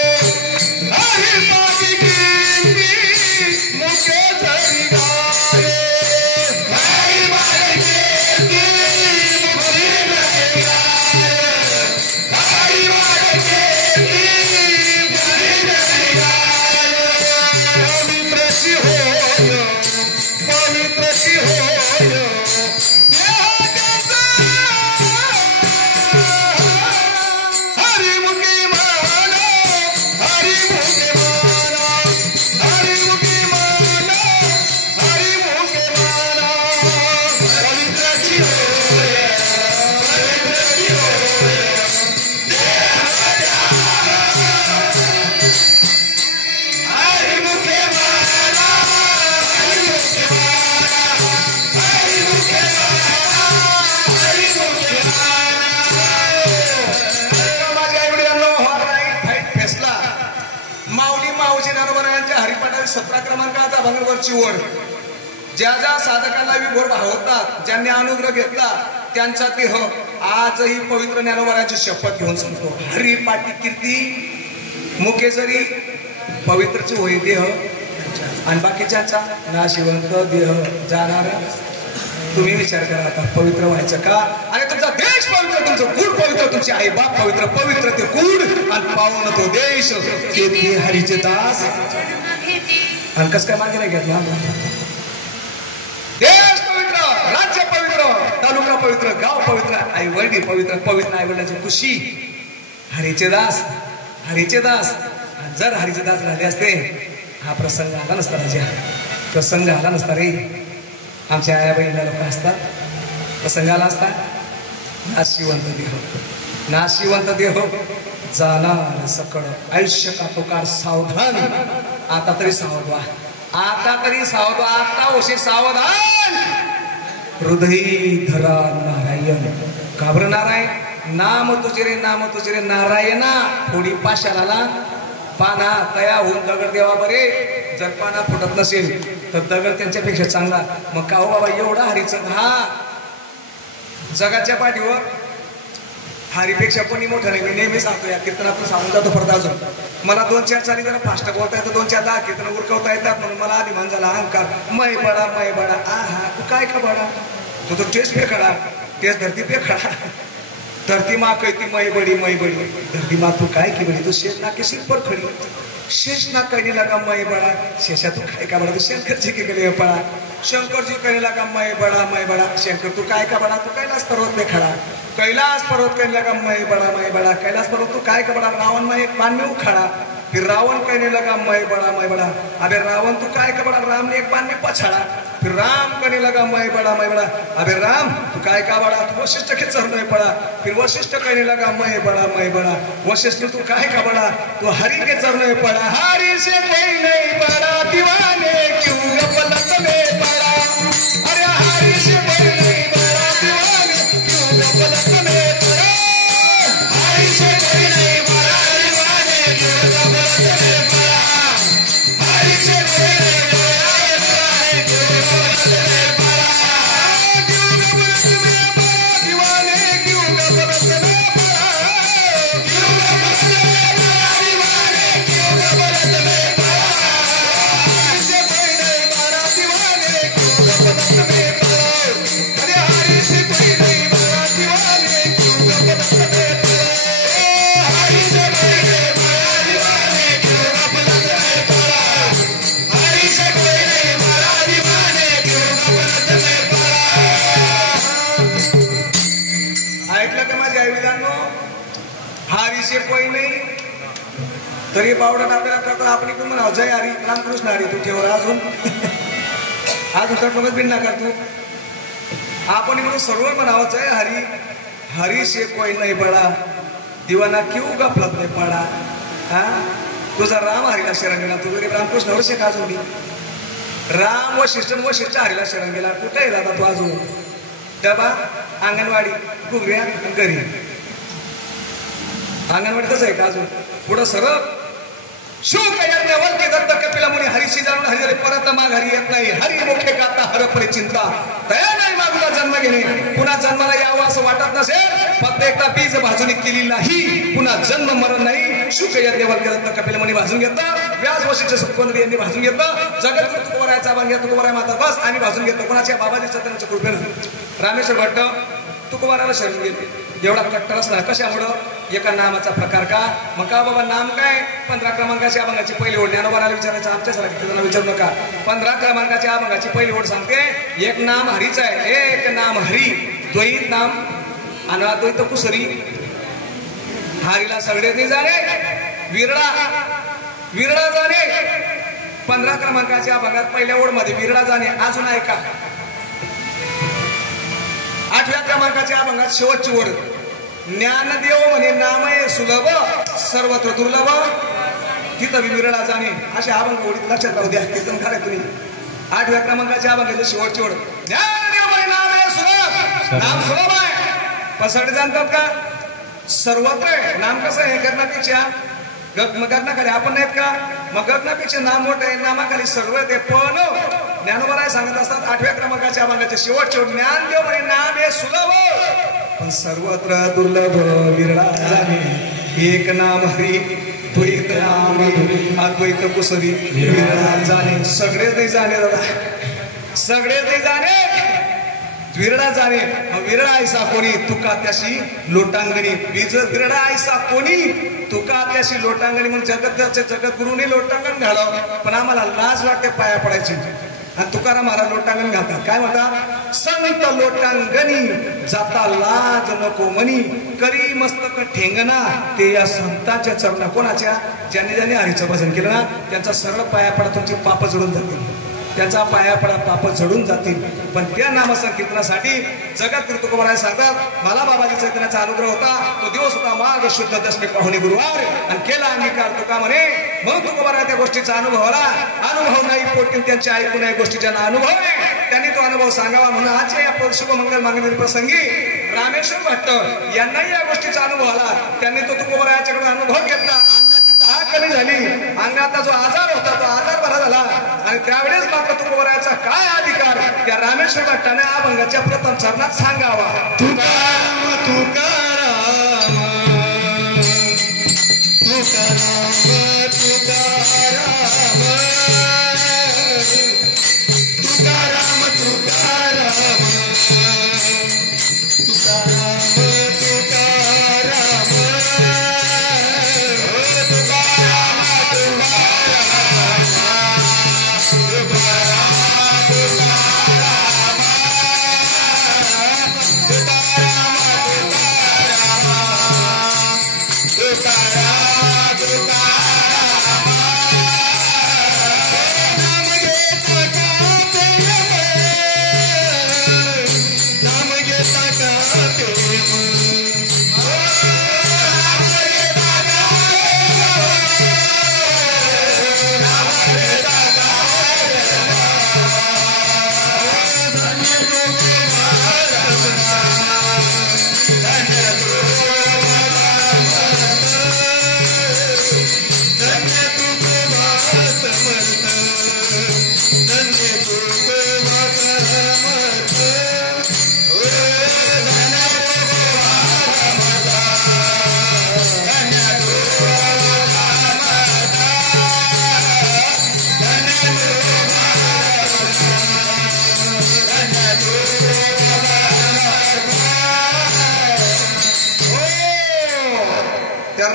हरिपाठी कीर्ती मुखे जरी गाये, हरिपाठी कीर्ती मुखी जरी गाये, हरिपाठी कीर्ती मुखी जरी गाये. पवित्रची होय, पवित्रची होय, हरी अभंगावरची ओढ. ज्या ज्या साधकांना विभोर भावतात, ज्यांनी अनुग्रह घेतला त्यांचा देह आजही पवित्र ज्ञानोबाची शपथ घेऊन सांगतो. हरी पाटी कीर्ती मुखे जरी पवित्रची होई देह आणि बाकीच्यांचा नाशिवंत देह जाणारा. तुम्ही विचार करा आता पवित्र व्हायचं का? आणि तुमचा देश पवित्र, तुमचं कुळ पवित्र, तुमचे आई बाप पवित्र, पवित्र ते कुळ आणि पावन तो देश ते हरीचे दास. आणि कसं काय मागे नाही घेतला? देश पवित्र, राज्य पवित्र, तालुका पवित्र, गाव पवित्र, आई वडील पवित्र, पवित्र आई वडिलांची खुशी. हरीचे दास, हरीचे दास. जर हरीचे दास झाले असते हा प्रसंग आला नसता. राजा प्रसंग आला नसता रे. आमच्या आया बहिणीला लोक असतात, प्रसंग आला असता. नाशिवंत देह, नाशिवंत देह जाणार सकळ. आयुष्य का तुकार सावधान. आता तरी सावध व्हा, आता तरी सावध व्हा, आता ओशी सावधान. हृदयी धरा नारायण. घाबरणार आहे? नाम तुझे रे, नाम तुझे रे नारायणा. थोडी पाशाला पाना तया होऊन दगड देवा बरे. जर पाना फुटत नसेल तर दगड त्यांच्यापेक्षा चांगला. मग का हो बाबा एवढा हरीचं. हा जगाच्या पाठीवर हरीपेक्षा कोणी मोठं नाही. मी नेहमी सांगतो, या कीर्तनातून सांगून जातो परत अजून. मला 2-4 चाली जरा फास्ट बोलता येतं, 2-4 10 कीर्तन उरकवता येतात म्हणून मला अभिमान झाला, अहंकार. मै बडा मै बडा. आहा तू काय का बडा? तू तो टेस्ट पे खडा, तेच धरती पे खडा. धरती माँ कहती मई बड़ी मई बड़ी. धरती माँ तू काय की बड़ी? तू शेष ना के सिर पर खड़ी. शेष ना कहने लगा मई बड़ा. शेषा तू काय का बड़ा? तू शंकर जी के गले पड़ा. शंकर जी कहने लगा मई बड़ा मई बड़ा. शंकर तू काय का बड़ा? तू कैलाश पर्वत में खड़ा. कैलाश पर्वत कहने लगा मई बड़ा मई बड़ा. कैलाश पर्वत तू काय का बड़ा? रावण में एक पान में उखड़ा. फिर रावण कहने लगा मई बड़ा मई बड़ा. अबे रावण तू काय का बड़ा? राम ने एक पान में पछाड़ा. फिर राम कहने लगा मई बड़ा मई बड़ा. अबे राम तू काय का बड़ा? तू वशिष्ठ के चरणों पड़ा. फिर वशिष्ठ कहने लगा मई बड़ा मई बड़ा. वशिष्ठ तू काय का बड़ा? तू हरि के चरणों पड़ा. हरि से कोई नहीं बड़ा, दीवाने क्यों गफलत में पड़ा. अरे हरि से कोई नहीं बड़ा, दीवाने क्यों गफलत में पड़ा. हरि से कोई नहीं बड़ा, दीवाने क्यों गफलत में पड़ा. हरि से कोई नहीं बड़ा, दीवाने क्यों गफलत में पड़ा. क्यों गफलत में पड़ा, दीवाने क्यों गफलत में पड़ा. क्यों गफलत में पड़ा, दीवाने क्यों गफलत में पड़ा. हरि से कोई नहीं बड़ा, दीवाने क्यों गफलत में पड़ा. अरे हरि से कोई नहीं बड़ा, दीवाने क्यों गफलत में पड़ा. हरि से कोई नहीं बड़ा, दीवाने क्यों गफलत में पड़ा. हरि से कोई नहीं बड़ा, दीवाने क्यों गफलत में पड़ा. ऐकलं का माझ्या आईविधांनो? हरी से कोई नाही. तरी बावडा आपल्याला करतात. आपण कोण म्हणावं जय हरी रामकृष्ण हरी. तू ठेव अजून अजून तर मग बिन नका तू. आपण म्हणून सर्व म्हणावं जय हरी. हरी से कोई नाही बडा, दिवाना क्यों गफलत में पडा. हा तुझा राम हरीला शरण गेला. तू जरी रामकृष्ण वर्ष का अजून राम वशिष्ठ हरीला शरण गेला. कुठे आहे दादा तू अजून? डबा अंगणवाडी घुगऱ्या घरी. अंगणवाडी कसं आहे का अजून? पुढं सरळ शोक यज्ञावर के दत्त कपिला मुनी हरीशी जाणून हरिहरे परत माग हरी येत नाही. हरी मोठे गाता हरपरे चिंता. तया नाही मागूला जन्म घेणे. पुन्हा जन्माला यावं असं वाटत नसेल. फक्त एकदा बीज भाजून केली नाही. पुन्हा जन्म मरण नाही. शुक यज्ञावर के दत्त कपिला मुनी भाजून घेतला. व्यास वशिष्ठ सुखवंत यांनी भाजून घेतलं. जगद्गुरु तुकोबारायचा बांग्या तुकोबाराय माता बस आणि भाजून घेतलं. कोणाच्या बाबाजी सत्यानाच्या कृपेनं रामेश्वर भट्ट तुकोबाराला शरण गेले. एवढा कट्टर असणार कशामुळं? एका नामाचा प्रकार का? मग का बाबा नाम काय? 15 क्रमांकाची अभंगाची पहिली ओढ. ज्ञानोबाराला विचारायचं आमच्यासारखं त्यांना विचारू नका. 15 क्रमांकाची अभंगाची पहिली ओढ सांगते. एक नाम हरीच आहे. एक नाम हरी. द्वैत नाम अनाद्वैत कुसरी. हरीला सगळे नाही जाणे. विरडा जाणे. 15 क्रमांकाच्या अभंगात पहिल्या ओढ मध्ये विरडा जाणे. अजून आहे का? 8व्या क्रमांकाच्या अभंगात शेवटची ओढ. ज्ञानदेव म्हणे नामय सुलभ सर्वत्र दुर्लभ तिथं विरडा जाणे. अशा अभंग ओढीत लक्षात राहू द्या. कीर्तन करा तुम्ही. 8व्या क्रमांकाच्या अभंगाची शेवटची ओढ. ज्ञानदेव म्हणे नामय सुलभ. नाम सुलभ आहे पण सगळे जाणतात का? सर्वत्र आहे. नाम कसं आहे? कर्नाटकच्या गगनाखाली आपण नाहीत का? मग गगनापेक्षा नाम मोठं आहे, नामाखाली सर्व ते. पण ज्ञानोबा सांगत असतात 8व्या क्रमांकाच्या अभंगाचे शेवटचे ज्ञान देव म्हणे नाम हे सुलभ पण सर्वत्र दुर्लभ विरळा जाणे. एक नाम हरी द्वैत नाम अद्वैत कुसरी विरळा जाणे. सगळेच नाही जाणे दादा, सगळेच नाही जाणे, विरळा जाणे. विरळा ऐसा कोणी तुका त्याशी लोटांगणी. विरळा ऐसा कोणी तुका त्याशी लोटांगणी. म्हणून जगद्गुरूने लोटांगण घालावं, पण आम्हाला लाज वाटते पाया पडायची. आणि तुकाराम महाराज लोटांगण घालतात. काय म्हणतात? संत लोटांगणी जाता लाज नको मनी करी मस्तक ठेंगणा. ते या संतांच्या चरणा कोणाच्या? ज्यांनी ज्यांनी हरीचं भजन केलं ना त्यांचा सरळ पाया पडा, तुमची पाप जडून जातील. त्यांचा पाया पडा, पाप झडून जातील. पण त्या नामसंकीर्तनासाठी जगद्गुरु तुकोबाराय सांगतात मला बाबाजी चैतन्याचा अनुग्रह होता. तो दिवस होता माघ शुद्ध दशमी पाहुणे गुरुवार आणि केला अंगीकार तुका म्हणे. म्हणून तुकोबाराय त्या गोष्टीचा अनुभव आला. अनुभव नाही पोटी त्यांच्या ऐकून या गोष्टी ज्यांना अनुभव आहे त्यांनी तो अनुभव सांगावा. म्हणून आजच्या या शुभमंगल मागणी प्रसंगी रामेश्वर भट्ट यांनाही या गोष्टीचा अनुभव आला. त्यांनी तो तुकोबारायाच्याकडून अनुभव घेतला. कमी झाली, अंगाचा जो आजार होता तो आजार बरा झाला. आणि त्यावेळेस मात्र तुकोबारायाचा काय अधिकार त्या रामेश्वर भट्टाने अभंगाच्या प्रथम चरणात सांगावा. तुकाराम तुकाराम तुकाराम तुकाराम तुकाराम तुकाराम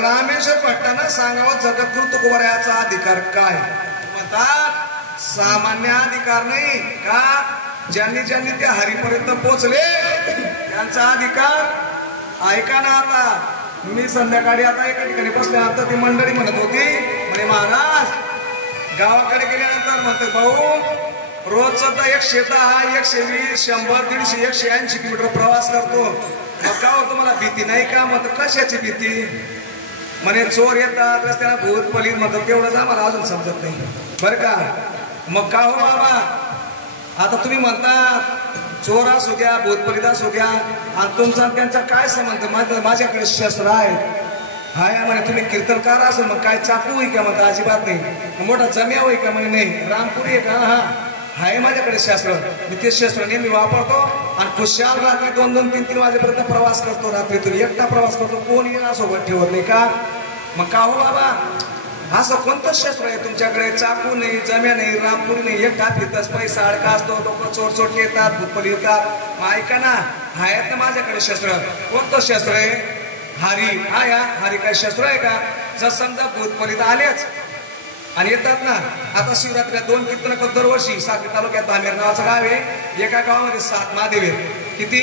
रामेश्वर भट्टांना सांगावं जगद्गुरु तुकोबारायाचा अधिकार काय. म्हणतात सामान्य अधिकार नाही का, ज्यांनी ज्यांनी त्या हरीपर्यंत पोहोचले त्यांचा अधिकार ऐका ना. आता मी संध्याकाळी आता एका ठिकाणी बसल्यानंतर ती मंडळी म्हणत होती म्हणे महाराज गावाकडे गेल्यानंतर म्हणते भाऊ रोजचा तर 110 120 100 150 180 किलोमीटर प्रवास करतो. मग का तुम्हाला भीती नाही का? मग कशाची भीती? म्हणे चोर येतात रस्त्याला भूत पलीत म्हणतात. तेवढंच आम्हाला अजून समजत नाही बरं का. मग का हो बाबा आता तुम्ही म्हणता चोर असू द्या भूत पलीत असू द्या आणि तुमचा त्यांचा काय संबंध? माझ्याकडे शस्त्र आहे. हाय म्हणे तुम्ही कीर्तनकार असेल मग काय चाकू होई का? म्हणता अजिबात नाही. मोठा जम्या होई का? म्हणे नाही. रामपुरी आहे का? हा आहे माझ्याकडे शस्त्र. मी ते शस्त्र नेहमी वापरतो आणि खुशाल रात्री 2-2, 3-3 वाजेपर्यंत प्रवास करतो. रात्रीतून एकटा प्रवास करतो, कोणी सोबत ठेवत नाही का. मग का हो बाबा असं कोणतं शस्त्र आहे तुमच्याकडे? चाकू नाही, जम्या नाही, रामपुरी नाही, एकटा फिरताच पैसा अडका असतो, लोक चोर चोट येतात, भूतपली येतात. मग ऐका ना आहेत ना माझ्याकडे शस्त्र. कोणतं शस्त्र आहे? हरी. हा या हरी काय शस्त्र आहे का? जर समजा भूतपलीत आलेच आणि येतात ना. आता शिवरात्रीला 2 कीर्तन करतो दरवर्षी. साखरी तालुक्यात धामेर नावाचं गाव आहे. एका गावामध्ये 7 महादेव आहेत. किती?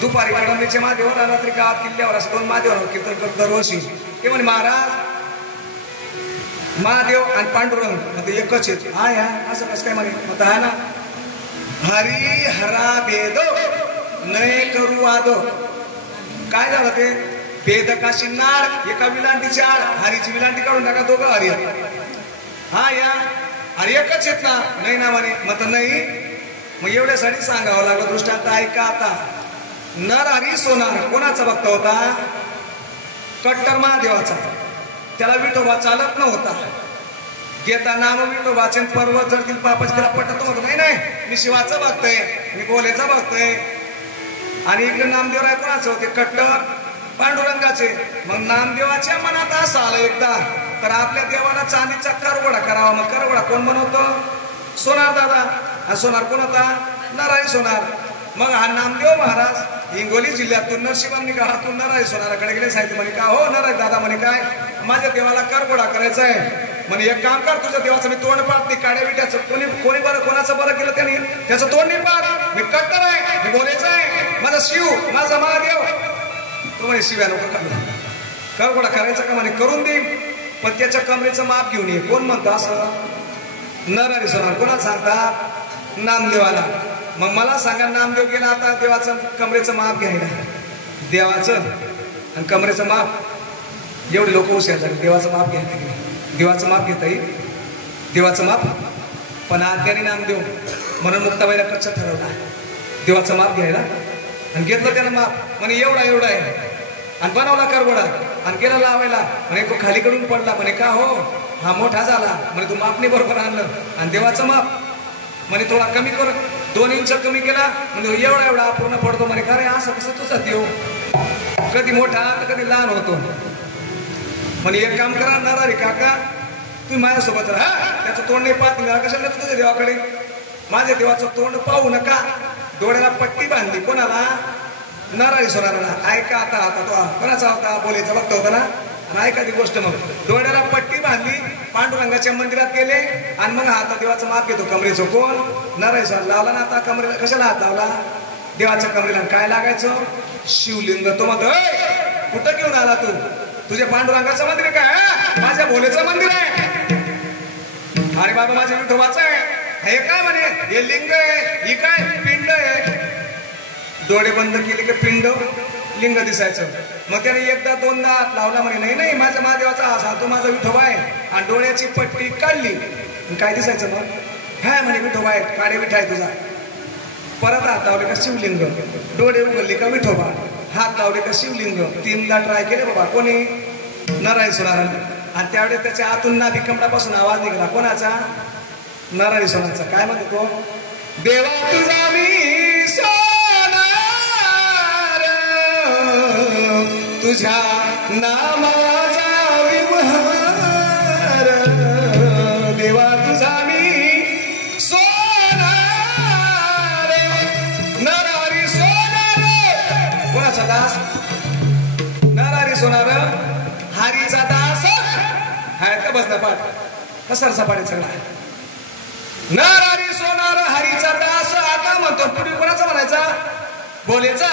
दुपारी कडंबीचे महादेव रात्री गावात किल्ल्यावर असं 2 महादेवावर कीर्तन करतो दरवर्षी. ते म्हणे महाराज महादेव आणि पांडुरंग म्हणजे एकच आहेत. हा या असं कसं काय म्हणे? म्हणता हा ना हरी हरा भेद नये करू वाद. काय झालं ते? भेदकाशी नाळ एका विलांटीची आड, हरीची विलांटी काढून टाका, दोघं हरी. हा या अरे एकच येत ना? नाही ना म्हणे. मग नाही. मग एवढ्यासाठी सांगावं लागलं दृष्टांत. ऐका आता. नर हरी सोनार कोणाचा भक्त होता? कट्टर महादेवाचा. त्याला विठोबा चालत नव्हता. घेता नाम विठोबाचे पर्वत जडतील पापाचे त्याला पटत होतं. नाही मी शिवाचं बघतोय, मी बोलेचं बघतोय. आणि इकडे नामदेव राय कोणाचे होते? कट्टर पांडुरंगाचे. मग नामदेवाच्या मनात असं आलं एकदा तर आपल्या देवाला चांदीचा करवडा करावा. मग करवडा कोण बनवतो? सोनार दादा. आणि सोनार कोण होता? नारायण सोनार. मग हा नामदेव महाराज हिंगोली जिल्ह्यातून नरशिवांनी गावातून नारायण सोनाराकडे गेले. साहित्य म्हणे का हो नारायण दादा, म्हणे काय माझ्या देवाला करवडा करायचा आहे. म्हणे एक काम कर, तुझ्या देवाचं मी तोंड पाहत नाही. काड्या विट्याचं कोणी बरं कोणाचं बरं केलं त्यांनी त्याचं तोंड नाही पाहत. मी कट्टर आहे, मी बोलायचं आहे. माझा शिव, माझा महादेव. तो म्हणे शिव्या नको करू, करवडा करायचा का? म्हणे करून दे, पण त्याच्या कमरेचं माप घेऊन ये. कोण म्हणतो असं? नारायण सोनार. कोणाला सांगतात? नामदेवाला. मग मला सांगा, नामदेव गेला आता देवाचं कमरेचं माप घ्यायला. देवाचं आणि कमरेचं माप. एवढे लोक हुशार झाले. देवाचं माप घ्यायला गेले. देवाचं माप घेता येईल, देवाचं माप. पण आज्ञानी नामदेव म्हणून मुक्ताबाईला कच्चा ठरवला देवाचं माप घ्यायला. आणि घेतलं त्यानं माप. म्हणे एवढा आहे. आणि बनवला करवडा आणि गेला लावायला. म्हणे तो खालीकडून पडला. म्हणे का हो, हा मोठा झाला. म्हणे तू मापणी बरोबर आणलं. आणि देवाचं माप म्हणे थोडा कमी कर, 2 इंच कमी केला. म्हणजे एवढा अपूर्ण पडतो. म्हणे का रे असं कसं तुझा देव कधी मोठा तर कधी लहान होतो. म्हणे एक काम करा नारारी काका, तुम्ही माझ्यासोबत राहा. त्याचं तोंड नाही पाहत. मी कशाला तुझ्या देवाकडे? माझ्या देवाचं तोंड पाहू नका. डोळ्याला पट्टी बांधली. कोणाला? नारायण सोनाराला. ऐका आता तो कोणाचा होता? बोलेचा भक्त होता ना. आणि ऐका ती गोष्ट. मग डोळ्याला पट्टी बांधली, पांडुरंगाच्या मंदिरात गेले. आणि मग आता देवाचं माप घेतो कमरेचं. कोण? नारायण सोनार. लावला ना आता कमरेला. कशाला हात लावला? देवाच्या कमरेला. काय लागायचं? शिवलिंग. तो म्हणतो कुठं घेऊन आला तू? तुझ्या पांडुरंगाचं मंदिर आहे काय? माझ्या भोलेचं मंदिर आहे. अरे बाबा माझ्या विठोबाचं आहे. हे काय म्हणे? हे लिंग आहे. ही काय? पिंड आहे. डोळे बंद केले की पिंड लिंग दिसायचं. मग त्याने एकदा 2दा हात लावला. म्हणे नाही माझ्या महादेवाचा हा सांगतो माझा विठोबा आहे. आणि डोळ्याची पट्टी काढली. काय दिसायचं मग? हा म्हणे विठोबा आहे. काडे विठा आहे तुझा. परत हात लावले का शिवलिंग. डोळे उघडले का विठोबा. हात लावले का शिवलिंग. 3दा ट्राय केले बाबा. कोणी? नारायण सोनाराने. आणि त्यावेळेस त्याच्या आतून नाभी कमळापासून आवाज निघाला. कोणाचा? नारायण सोनाराचा. काय म्हणतो तो? देवा तुझा मी सोनार, तुझ्या नामाचा विमहार. देवा तुझा मी सोनार, नरारी सोनार. कोणाचा दास? नरारी सोनार, हरीचा दास. आहेत का बसला पाठ? कसा सपाटी सगळा? नरारी सोनार, हरीचा दास. आता म्हणतो पुढे कोणाचा म्हणायचा? बोलेचा,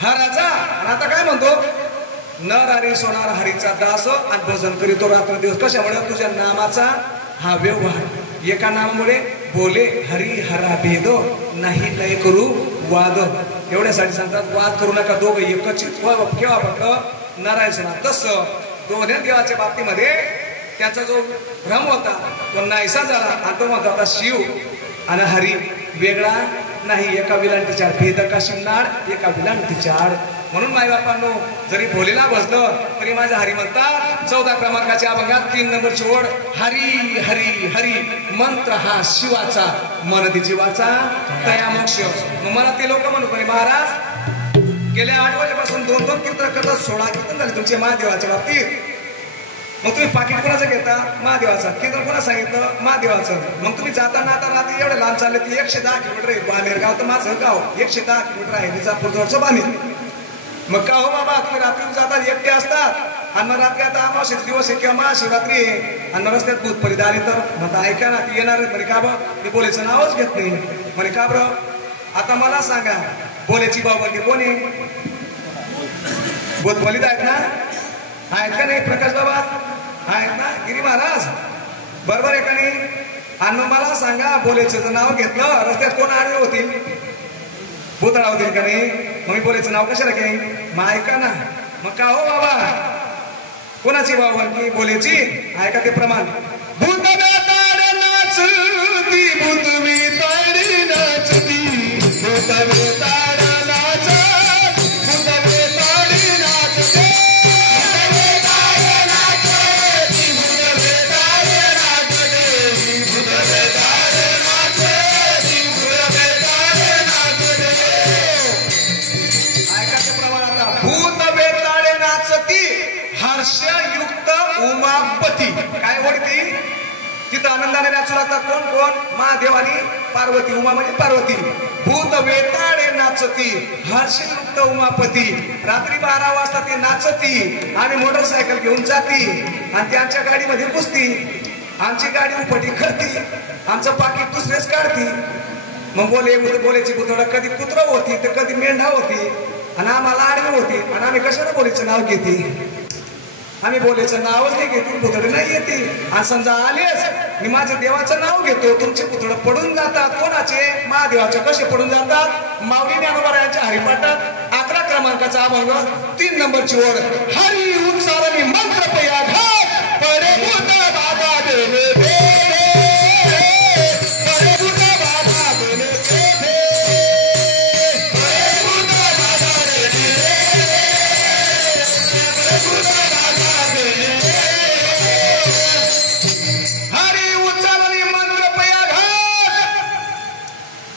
हराचा. आणि आता काय म्हणतो? नरारी सोनार, हरीचा दास. आणि भजन करीतो रात्र दिवस. कशामुळे? तुझ्या नामाचा हा व्यवहार. एका नामामुळे बोले हरी हरा भेद नाही लय करू वाद. एवढ्यासाठी सांगतात वाद करू नका. दोघं एकच. केव्हा म्हटलं? नारायण सोनार. तसं दोन्ही देवाच्या बाबतीमध्ये त्याचा जो भ्रम होता तो नाहीसा झाला. आणि तो म्हणतो आता शिव आणि हरी वेगळा नाही. एका विलांटीच्या आड. भेद का शिवनाड एका विलांटीच्या आड. म्हणून मायबापांनो जरी भोलेला बसलं तरी माझ्या हरी म्हणतात. 14 क्रमांकाच्या अभंगात 3 नंबरची ओढ. हरी हरी हरी मंत्र हा शिवाचा, मन जीवाचा तया मोक्ष. मग मला ते लोक म्हणू पण महाराज गेल्या 8 वर्षापासून 2-2 कीर्तन करतात. 16 कीर्तन झाले तुमचे महादेवाच्या बाबतीत. मग तुम्ही पाकिट कोणाचं घेता? महादेवाचा. कीर्तन कोणा सांगितलं? महादेवाचं. मग तुम्ही जाताना आता रात्री एवढं लांब चालले की 110 किलोमीटर आहे. बानेर गाव तर माझं गाव 110 किलोमीटर आहे. विजापूर जवळचं बानेर. मग का हो बाबा तुम्ही रात्री जातात एकटे असतात. आणि मग रात्री आता अमावस्येचा दिवस आहे किंवा महाशिवरात्री आहे. आणि मग रस्त्यात भूत परिदा आले तर मग ऐका ना ती येणार म्हणे का बरं? मी बोलेचं नावच घेत नाही. म्हणे का बरं? आता मला सांगा बोलेची बाबा कोणी? भूत बलित आहेत ना? आहेत का नाही? प्रकाश बाबा आहेत ना? गिरी महाराज बरोबर आहे का नाही? आणि मग मला सांगा बोलेचं नाव घेतलं रस्त्यात कोण आडवे होतील? भूताळा होतील का नाही? मग मी बोलेचं नाव कशाला घेईन? मग ऐका ना. मग का हो बाबा कोणाची बाबा की बोलेची? ऐका ते प्रमाण. भूत बेताड नाचती, भूत बेताड नाचती, भूत बेताड नाचत, भूत बेताड नाचते, भूत बेताड नाचत. हर्षयुक्त उमापती काय ओढती तिथं आनंदाने नाचू लागतात. कोण कोण? महादेव आणि पार्वती. उमा म्हणजे पार्वती. भूत वेताळे नाचती हर्षयुक्त उमापती. रात्री 12 वाजता ते नाचती आणि मोटरसायकल घेऊन जाती आणि त्यांच्या गाडीमध्ये घुसती. आमची गाडी उपटी करती, आमचं पाकिट दुसरेच काढती. मग बोलायची बुथोडा कधी कुत्रा होती तर कधी मेंढा होती आणि आम्हाला आडवी होती आणि आम्ही कशाला बोलायचं नाव घेते? आम्ही बोलायचं नावच नाही घेते, पुतळे नाही येते. आणि समजा आलेच मी माझ्या देवाचं नाव घेतो, तुमचे पुतळे पडून जातात. कोणाचे? महादेवाचे. कसे पडून जातात? माऊली ज्ञानोबा हरिपाठात 11 क्रमांकाचा अभंग 3 नंबरची ओढ. हरी उच्चारणी मंत्र पया घात पडे भूत बाधा देणे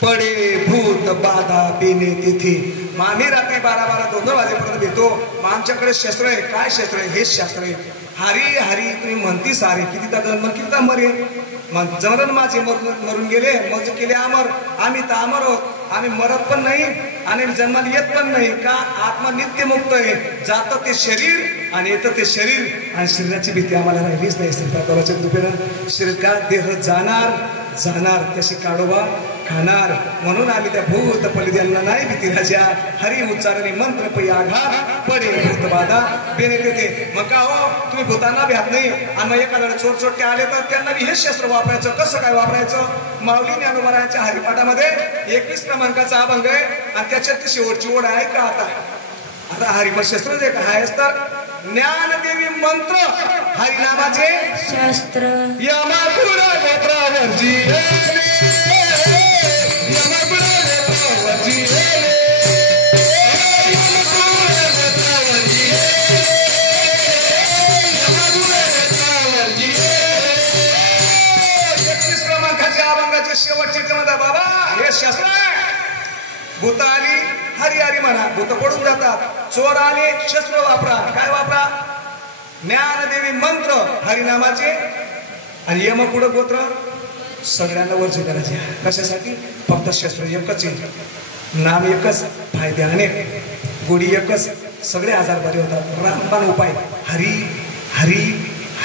पडे भूत बाधा बेने तिथे. मग आम्ही रात्री 12 2 वाजेपर्यंत भेटतो. मग आमच्याकडे शस्त्र आहे. काय शस्त्र आहे? हेच शास्त्र आहे. हरी हरी तुम्ही म्हणती सारे किती जन्म किती मरे. मग जमरण माझे मरून गेले मग केले अमर. आम्ही तर अमर आहोत. आम्ही मरत पण नाही आणि जन्माला येत पण नाही. का? आत्मा नित्यमुक्त आहे. जातं ते शरीर आणि येतं ते शरीर आणि शरीराची भीती आम्हाला राहिलीच नाही. श्रीपादाच्या कृपेनं शरीर का देह जाणार जाणार त्याशी काढोबा खाणार. म्हणून आम्ही त्या भूत पलिद्यांना नाही भीती राजा. हरी उच्चारणे मंत्र पै आघात पडे भूत बाधा बेने तेथे. मग का हो तुम्ही भूतांना भ्यात नाही आणि मग एखाद्या चोर चोरटे आले तर त्यांना हे शस्त्र वापरायचं. कसं काय वापरायचं? माऊली ज्ञानोबारायांच्या हरिपाठामध्ये 21 क्रमांकाचा अभंग आहे आणि त्याच्यात ती शेवटची ओढ आहे का? आता हरिपद शस्त्र जे काय असतं ज्ञानदेवी मंत्र हरिनामाचे शास्त्र यमापुरा गोत्रावरची शेवटचे म्हणतात बाबा हे शस्त्र भूत आली हरी हरी म्हणा. भूत पडून जातात. चोर आले शस्त्र वापरा. काय वापरा? ज्ञानदेवी मंत्र हरिनामाचे आणि यमकुड गोत्र सगळ्यांना वरचे करायचे. कशासाठी? फक्त शस्त्र एकच आहे, नाम एकच, फायदे अनेक, गोडी एकच, सगळे आजार बरे होतात. रामबाण उपाय हरी हरी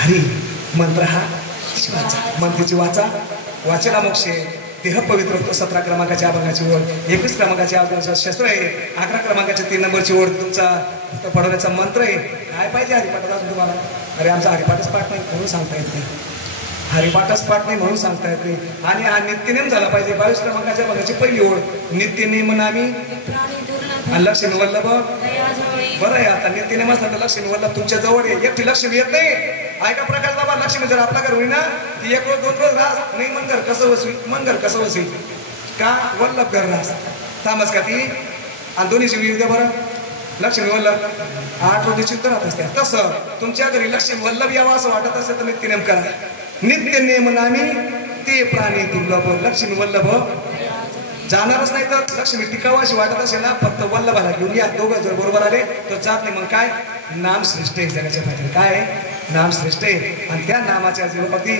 हरी. मंत्र हा शिवाचा. मंत्राची वाचा वाचना मोक्षे. देह पवित्र होतो. 17 क्रमांकाच्या अभंगाची ओढ. 21 क्रमांकाच्या अभंगाचं शस्त्र आहे. 11 क्रमांकाच्या 3 नंबरची ओढ तुमचा पडवण्याचा मंत्र आहे. काय पाहिजे हरिपाठात अजून तुम्हाला? अरे आमचा हरिपाठच पाठ नाही म्हणून सांगता येत नाही. हरिपाठच पाठ नाही म्हणून सांगता येत नाही. आणि हा नित्यनेम झाला पाहिजे. 22 क्रमांकाच्या अभंगाची पहिली ओढ. नित्यनेम नामी आणि लक्ष्मी वल्लभ. बरं आहे आता नित्यनेम असला तर लक्ष्मी वल्लभ तुमच्या जवळ आहे. एकटी लक्ष्मी येत नाही. ऐका प्रकाश बाबा लक्ष्मी जर आपला घर होईल ना ती 1 रोज 2 रोज राहस नाही. मन घर कसं वसवी मन घर कसं वसवी का? वल्लभ घर राहस थांबस का ती. आणि दोन्ही शिव येऊ द्या बरं. लक्ष्मी वल्लभ 8 रोजी चित्त राहत असते. तसं तुमच्या घरी लक्ष्मी वल्लभ यावं असं वाटत असेल तर नित्यनेम करा. नित्यनेम नामी ते प्राणी दुर्लभ. लक्ष्मी वल्लभ जाणारच नाही तर लक्ष्मी टिकावं अशी वाटत असेल ना फक्त वल्लभाला घेऊन या. दोघं जर बरोबर आले तर जात नाही. मग काय? नाम श्रेष्ठ आहे जगाच्या पाठी. काय? नाम श्रेष्ठ आहे. आणि त्या नामाच्या जीवावरती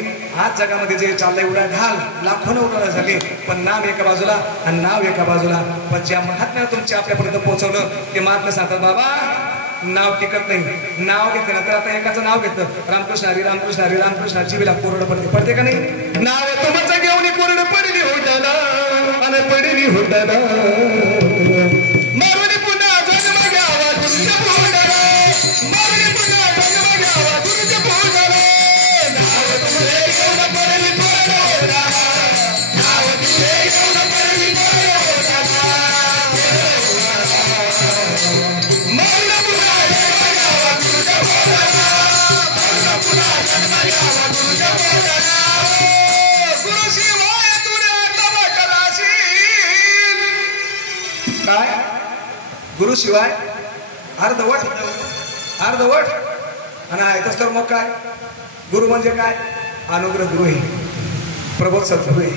आज जगामध्ये जे चाललंय उडा ढाल लाखोनं उडाला झाले पण नाम एका बाजूला आणि नाव एका बाजूला. पण ज्या महात्म्यानं तुमच्या आपल्यापर्यंत पोहोचवलं ते महात्मा सांगतात बाबा नाव टिकत नाही. नाव घेतलं ना तर आता एकाचं नाव घेतलं रामकृष्ण हरी रामकृष्ण हरी रामकृष्ण जीवीला कोरड पडते का नाही? नाव तुमचं घेऊन कोरड पडली होताना आणि पडली होताना मारून पुन्हा जन्म घ्यावा तुमच्या पोटाला. मारून पुन्हा जन्म घ्यावा तुमच्या पोटाला. नाव तुझे घेऊन पडली होताना. नाव तुझे घेऊन पडली होताना. मारून पुन्हा जन्म घ्यावा तुमच्या पोटाला. मारून पुन्हा जन्म घ्यावा तुमच्या पोटाला. गुरु शिवाय तुला तवा कराशील. काय? गुरु शिवाय अर्धवट अर्धवट आणि आहे तस तर मग काय? गुरु म्हणजे काय? अनुग्रह गुरु आहे. प्रबोध सद्गुरु आहे.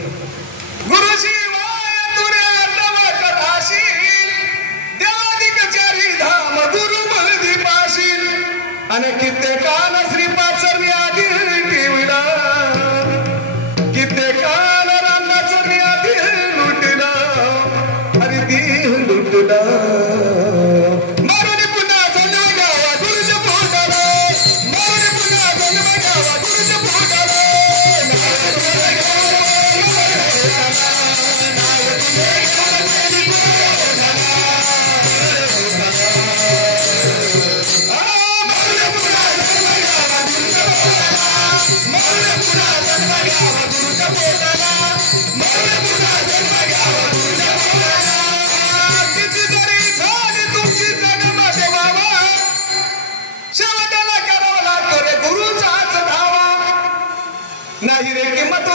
गुरु शिवाय तुला तवा कराशील. देवाधिक चारी धाम गुरु मलदी पाशील. आणि कित्येक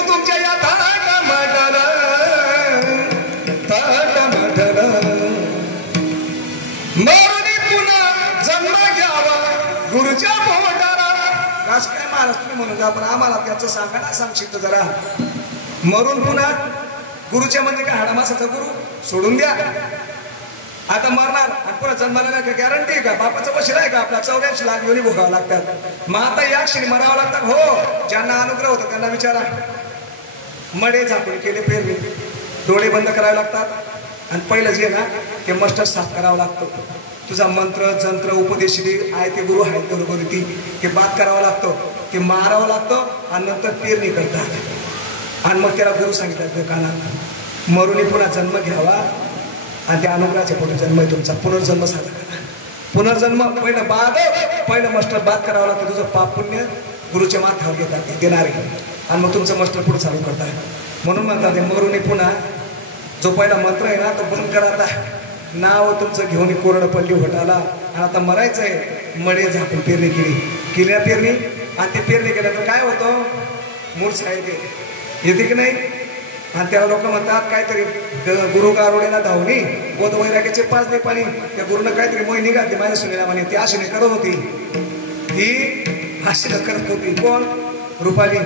तुमच्या या थाटा माटाला मरुनी पुन्हा जन्म घ्यावा गुरुच्या पोटाला. असं काय महाराज तुम्ही म्हणून आपण आम्हाला त्याचं सांगा ना, सांगशित जरा. मरून पुन्हा गुरुच्या म्हणजे काय हाडामासाचा गुरु सोडून द्या. आता मरणार आणि पुन्हा जन्माला काय गॅरंटी आहे का? बापाचं वशील आहे का आपला? 84 लाख योनी भोगावं लागतात. मग आता या क्षणी मरावं लागतात. हो, ज्यांना अनुग्रह होता त्यांना विचारा. मडे झाकून केले पेरणी, डोळे बंद करावे लागतात आणि पहिलं जे ना ते मस्टर साफ करावं लागतं. तुझा मंत्र जंत्र उपदेश दे आहे ते गुरु आहेत बरोबर ती ते बात करावं लागतं, ते मारावं लागतं आणि नंतर पेरणी करतात. आणि मग त्याला गुरु सांगितलं लोकांना मरुनी पुन्हा जन्म घ्यावा आणि त्या अनुग्रहाच्या पुढे जन्म आहे तुमचा. पुनर्जन्म साधा करा. पुनर्जन्म पहिलं मस्टर बात करावं लागतं. तुझं पाप पुण्य गुरुच्या माथ्यावर घेतात ते देणारे आणि मग तुमचं मस्टर पुढे चालू करतात. म्हणून म्हणतात ते मरुनी पुन्हा जो पहिला मंत्र आहे ना तो बंद करा. आता नाव तुमचं घेऊन कोरडं पडली होटाला आणि आता मरायचंय. मडे झाकून पेरणी केली ना पेरणी आणि ते पेरणी केल्यानंतर काय होतं? मूर्छा येते की नाही? आणि त्याला लोक म्हणतात काहीतरी गुरु गारुड्याला धावणी बोध वैराग्याचे 5 दे पाणी. त्या गुरुनं काहीतरी मोहिनी घातली माझ्या सुनेला म्हणे. ती आशेने करत होती, ती आशेने करत होती. कोण? रुपाली.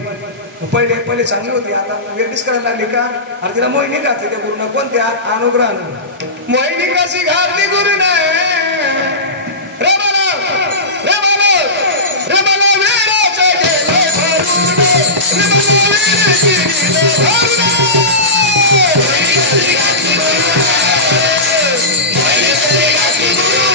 पहिले चांगली होती, आता वेगळीच करायला लागली का? आणि तिला मोहिनी घातली त्या गुरुनं. कोणत्या? अनुग्रहानं. मोहिनी कशी घातली गुरुने? रे बाला, रे बाला, रे बाला वेळाचा गेला भरून, रे बाला वेळाची गेला भरून. मोहिनी कशी घातली गुरुने? मोहिनी कशी घातली गुरुने?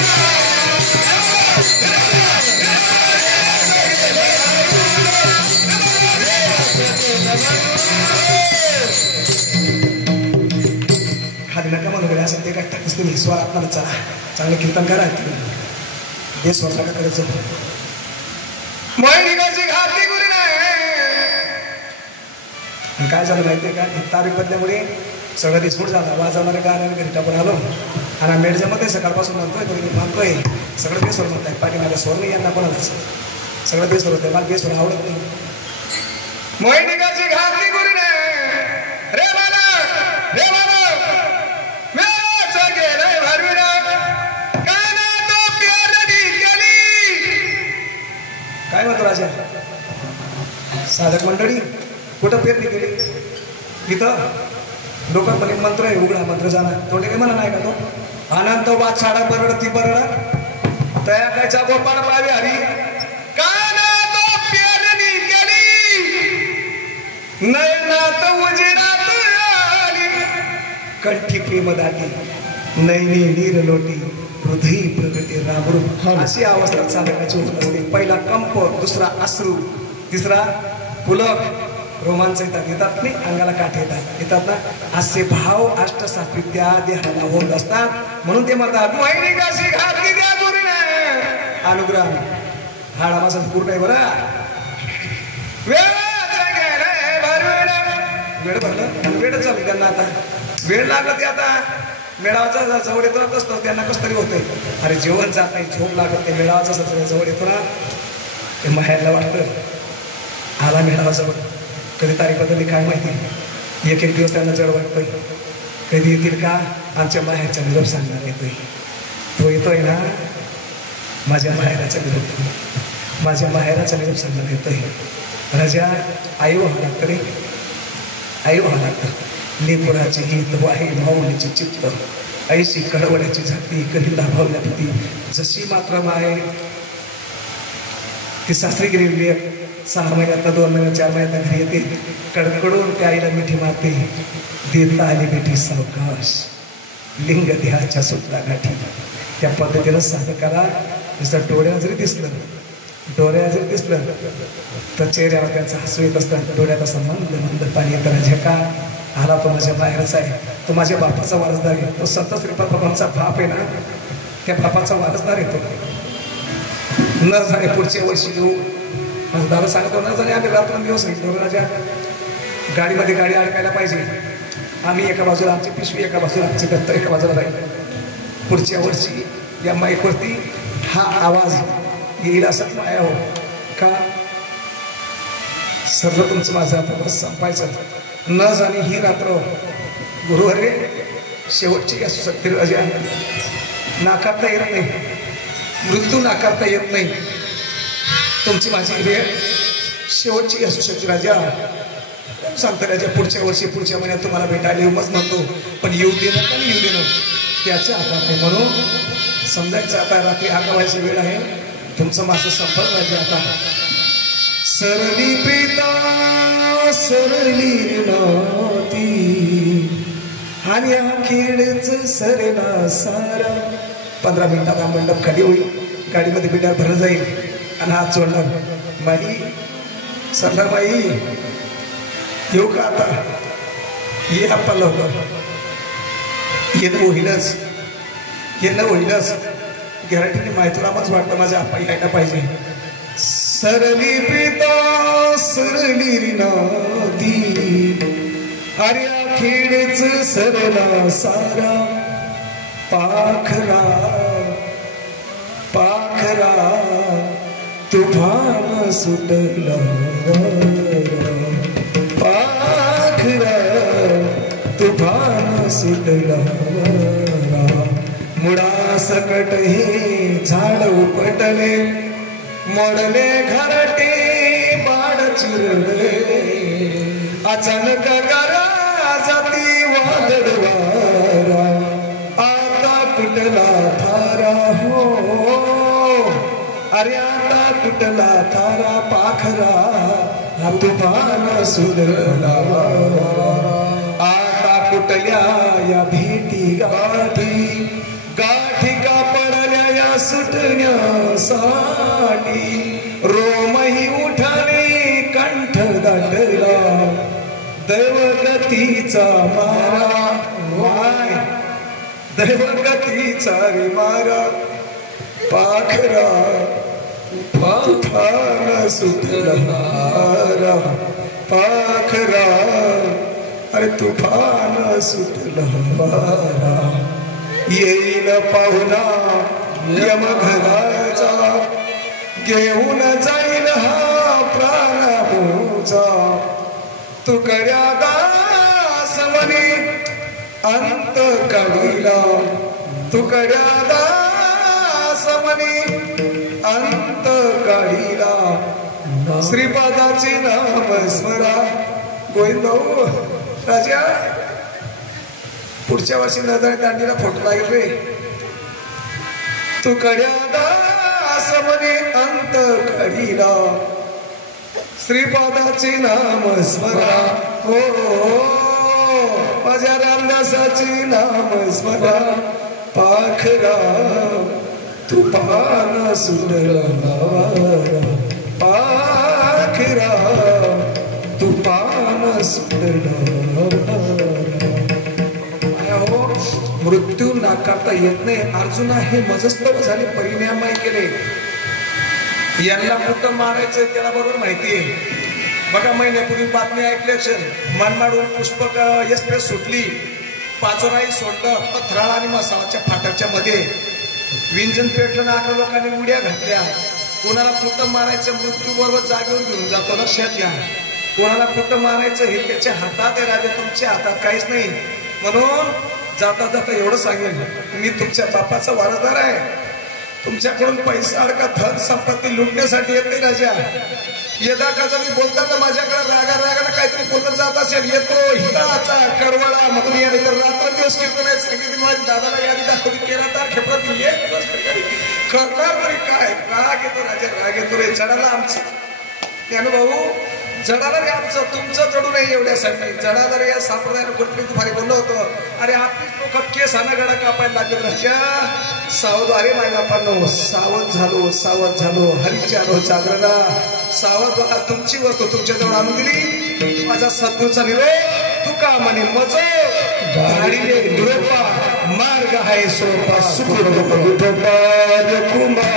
खाली नका म्हणून गेले असं ते काय टाकच तुम्ही स्वर आत्माला चला चांगलं कीर्तन करा. हे स्वर नका करायचं. मोहिनी कशी घातली गुरु नाही. काय झालं माहितीये का? तारीख बदल्यामुळे सगळं डिस्पूट झाला. वाजवणारे गाण्याने घरी टाकून आलो आणि मेडच्या मध्ये सकाळपासून म्हणतोय तरी मी म्हणतोय सगळं बेसवर म्हणताय. पाठीमागे स्वर नाही यांना कोणालाच सगळं बेसवर होतंय. मला बेसवर आवडत नाही. मोहिनी कशी घातली गुरु रे बाला, रे बाला गेलंय भरून काना तो पेरणी केली. काय म्हणतो राजा? साधक मंडळी कुठं पेरणी केली? इथं लोक म्हणे मंत्र आहे उघडा मंत्र जाणार. तोंडे काय म्हणा नाही का तो? अनंत वाचाडा बरड ती बरड तया कायचा गोपाळ पावी हरी काना तो पेरणी केली. नयनात उजेडात आली कंठी प्रेम दाटी नैनी नीर लोटी हृदय प्रगती राबरू. अशी अवस्था साधकाची होत असते. पहिला कंप, दुसरा अश्रू, तिसरा पुलक, रोमांच येतात नाही, अंगाला काठ येतात ना. असे भाव अष्टसात्विक देहाला होत असतात. म्हणून ते म्हणतात मोहिनी कशी घातली त्या गुरुने अनुग्रह. हाडा मासा पूर्ण आहे बरं. वेळ भरलं वेळच झाली त्यांना. आता वेळ लागत आता मेळावाचा जवळ येतो ना कसं त्यांना कसं तरी होतंय. अरे जेवण जात नाही, झोप लागत नाही. मेळावाचा जवळ येतो ना ते माहेरला वाटतं आला मेळावा जवळ. कधी तारीख बदलली काय माहिती. एक दिवस त्यांना जड वाटतोय. कधी येतील का आमच्या माहेरचा निरोप सांगणार येतोय. तो येतोय ना माझ्या माहेराचा निरोप, माझ्या माहेराचा निरोप सांगणार येतोय. राजा आई व्हावं लागतं रे, आई व्हावं लागतं. लेपुराचे हित वाहे माऊलीचे चित्त ऐशी कळवण्याची जाती कधी लाभवल्या होती. जशी मात्र माये ती सासरी गेलेली 6 महिन्यात 2 महिन्यात 4 महिन्यात घरी येते. कडकडून त्या आईला मिठी मारते. देता आली मिठी सावकाश लिंग देहाच्या सुटला गाठी. त्या पद्धतीनं साधकाला जसं डोळ्यात जरी दिसलं तर चेहऱ्यावर त्यांचं हसू येत असतं. डोळ्यात असं मंद मंद पाणी येतं. झेका आला तो माझ्या बाहेरचा आहे, तो माझ्या बापाचा वारसदार आहे. तो संत श्रीपाद बाबांचा बाप आहे ना, त्या बापाचा वारसदार येतो. न झाले पुढच्या वर्षी येऊ. माझं दादा सांगतो न झाले आम्ही रात्रंदिवस राजा गाडीमध्ये गाडी अडकायला पाहिजे. आम्ही एका बाजूला आमची पिशवी, एका बाजूला आमची दत्त, एका बाजूला राहील. पुढच्या वर्षी या माईकवरती हा आवाज येईल असं माया हो का. सर्व तुमचं माझं आता बस संपायचं न जाणे ही रात्र गुरुवारी शेवटची असू शकते राजा. नाकारता येत नाही, मृत्यू नाकारता येत नाही. तुमची माझी वेळ शेवटची असू शकते राजा. सांगतो राजा पुढच्या वर्षी पुढच्या महिन्यात तुम्हाला भेटायला येऊच म्हणतो, पण येऊ देणं पण येऊ देणं त्याच्या हातात नाही. म्हणून समजायचं आता रात्री 11 वाजची वेळ आहे. तुमचं माझं संपर्क राजा आता. सरली प्रीता सरली नाती आणि अखेरच सरला सारा. 15 मिनिटात हा मंडप खाली होईल, गाडीमध्ये बिडार भरलं जाईल आणि हात जोडणार. बाई सरला बाई येऊ का आता? ये आपण लवकर. येणं होईलच, येणं होईलच. गॅरंटीने माहिती आम्हाच वाटतं माझ्या आपण यायला पाहिजे. सरली प्रीता सरली नाती अरे अखेरच सरला सारा. पाखरा पाखरा तुफान सुटला. पाखरा तुफान सुटला. मुळा सकट हे झाड उपटले, मोडले घरटे बाड चिरले. अचानक करा जाती वादळ वारा, आता कुठला थारा हो. अरे आता कुठला थारा पाखरा तुफान सुटला. आता कुठल्या या भेटी गाठी, गाठी का पडल्या या सुटण्यासाठी. रोमही उठाने कंठ दाटला, दैवगतीचा मारा. वाय दैवगतीचा रे मारा. पाखरा तुफान सुटला. पाखरा अरे तुफान सुटला. येईल पाहुणा यमघराचा, घेऊन जाईल हा प्राणभूचा. तुकड्या दास म्हणे अंत काढीला. तुकड्या दास म्हणे अंत काढीला. श्रीपादाचे नाम स्मरा. गोविंद राजा पुढच्या वर्षी नजर दांडीला फोटो लागेल रे. तुकड्या दास म्हणे अंत काढीला. श्रीपादाचे नाम स्मरा. हो माझ्या रामदासाचे नाम स्मरा. पाखरा तुफान सुटला. पाखरा तुफान सुटला. मृत्यू नाकारता येत नाही. अर्जुना हे मजस्तव झाले, परिणामय केले. यांना कुठं मारायचं त्याला बरोबर माहिती आहे. बघा महिन्यापूर्वी बातमी ऐकली असेल, मनमाडून पुष्पक एक्सप्रेस सुटली, पाचोराई सोडलं, पथराळ आणि मसावाच्या फाटकच्या मध्ये विंजन पेटलं. 11 लोकांनी उड्या घातल्या. कोणाला कुठं मारायचं मृत्यू बरोबर जागेवर घेऊन जातो, लक्षात घ्या. कोणाला कुठं मारायचं हे त्याच्या हातात आहे राजा, तुमच्या हातात काहीच नाही. म्हणून जाता जाता एवढं सांगेल, मी तुमच्या बापाचा वारसदार आहे. तुमच्याकडून पैसा अडका धन संपत्ती लुटण्यासाठी येत नाही राजा. येदा का जरी बोलताना माझ्याकडे रागाला काहीतरी बोलत जात असेल, येतो हिताचा करवळा म्हणून या. तर रात्र दिवस कीर्तन सांगितलं. माझ्या दादाला यादी दाखवली 13 तारखेपर्यंत ये करणार तरी काय. राग येतो राजा, राग येतो रे. चढाला आमचं त्यानं भाऊ, जडाला रे आमचं, तुमचं जडू नाही एवढ्यासाठी. जडाला रे या संप्रदायानं कुठली तुम्हाला बोललो होतं. अरे आपलीच लोक केस हानागडा कापायला लागले राजा. सावध. अरे माय बापांनो, सावध झालो, सावध झालो. हरीच्या आलो जागरणा. सावध व्हा. तुमची वस्तू तुमच्याजवळ आणून दिली. माझा सद्गुरूचा निरोप तुका म्हणे मज झाडीले निरोपा. मार्ग आहे सोपा सुख कुमार कुमार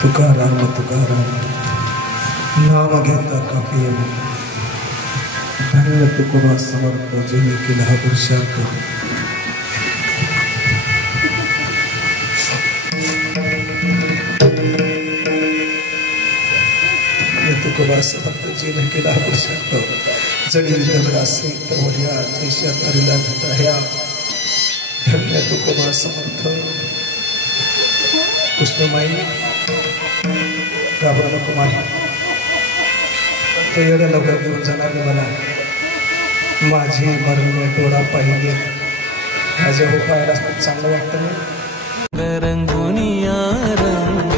तुकाराम तुकाराम नाम घेता कापी धन्य तुकोबा समर्थ जिने केला हा पुरुषार्थ तुकोबा समर्थ जिने केला हा पुरुषार्थ जडी दगडा सहित वड्या जैशा तारीला घटाया धन्य तुकोबा समर्थ कृष्णमाई घाबरू नको मारी तो एवढ्या लवकर घेऊन जाणार मला माझी मरण डोळा पाहिले माझ्या उपायाला चांगलं वाटतं ना रंगुनिया रंग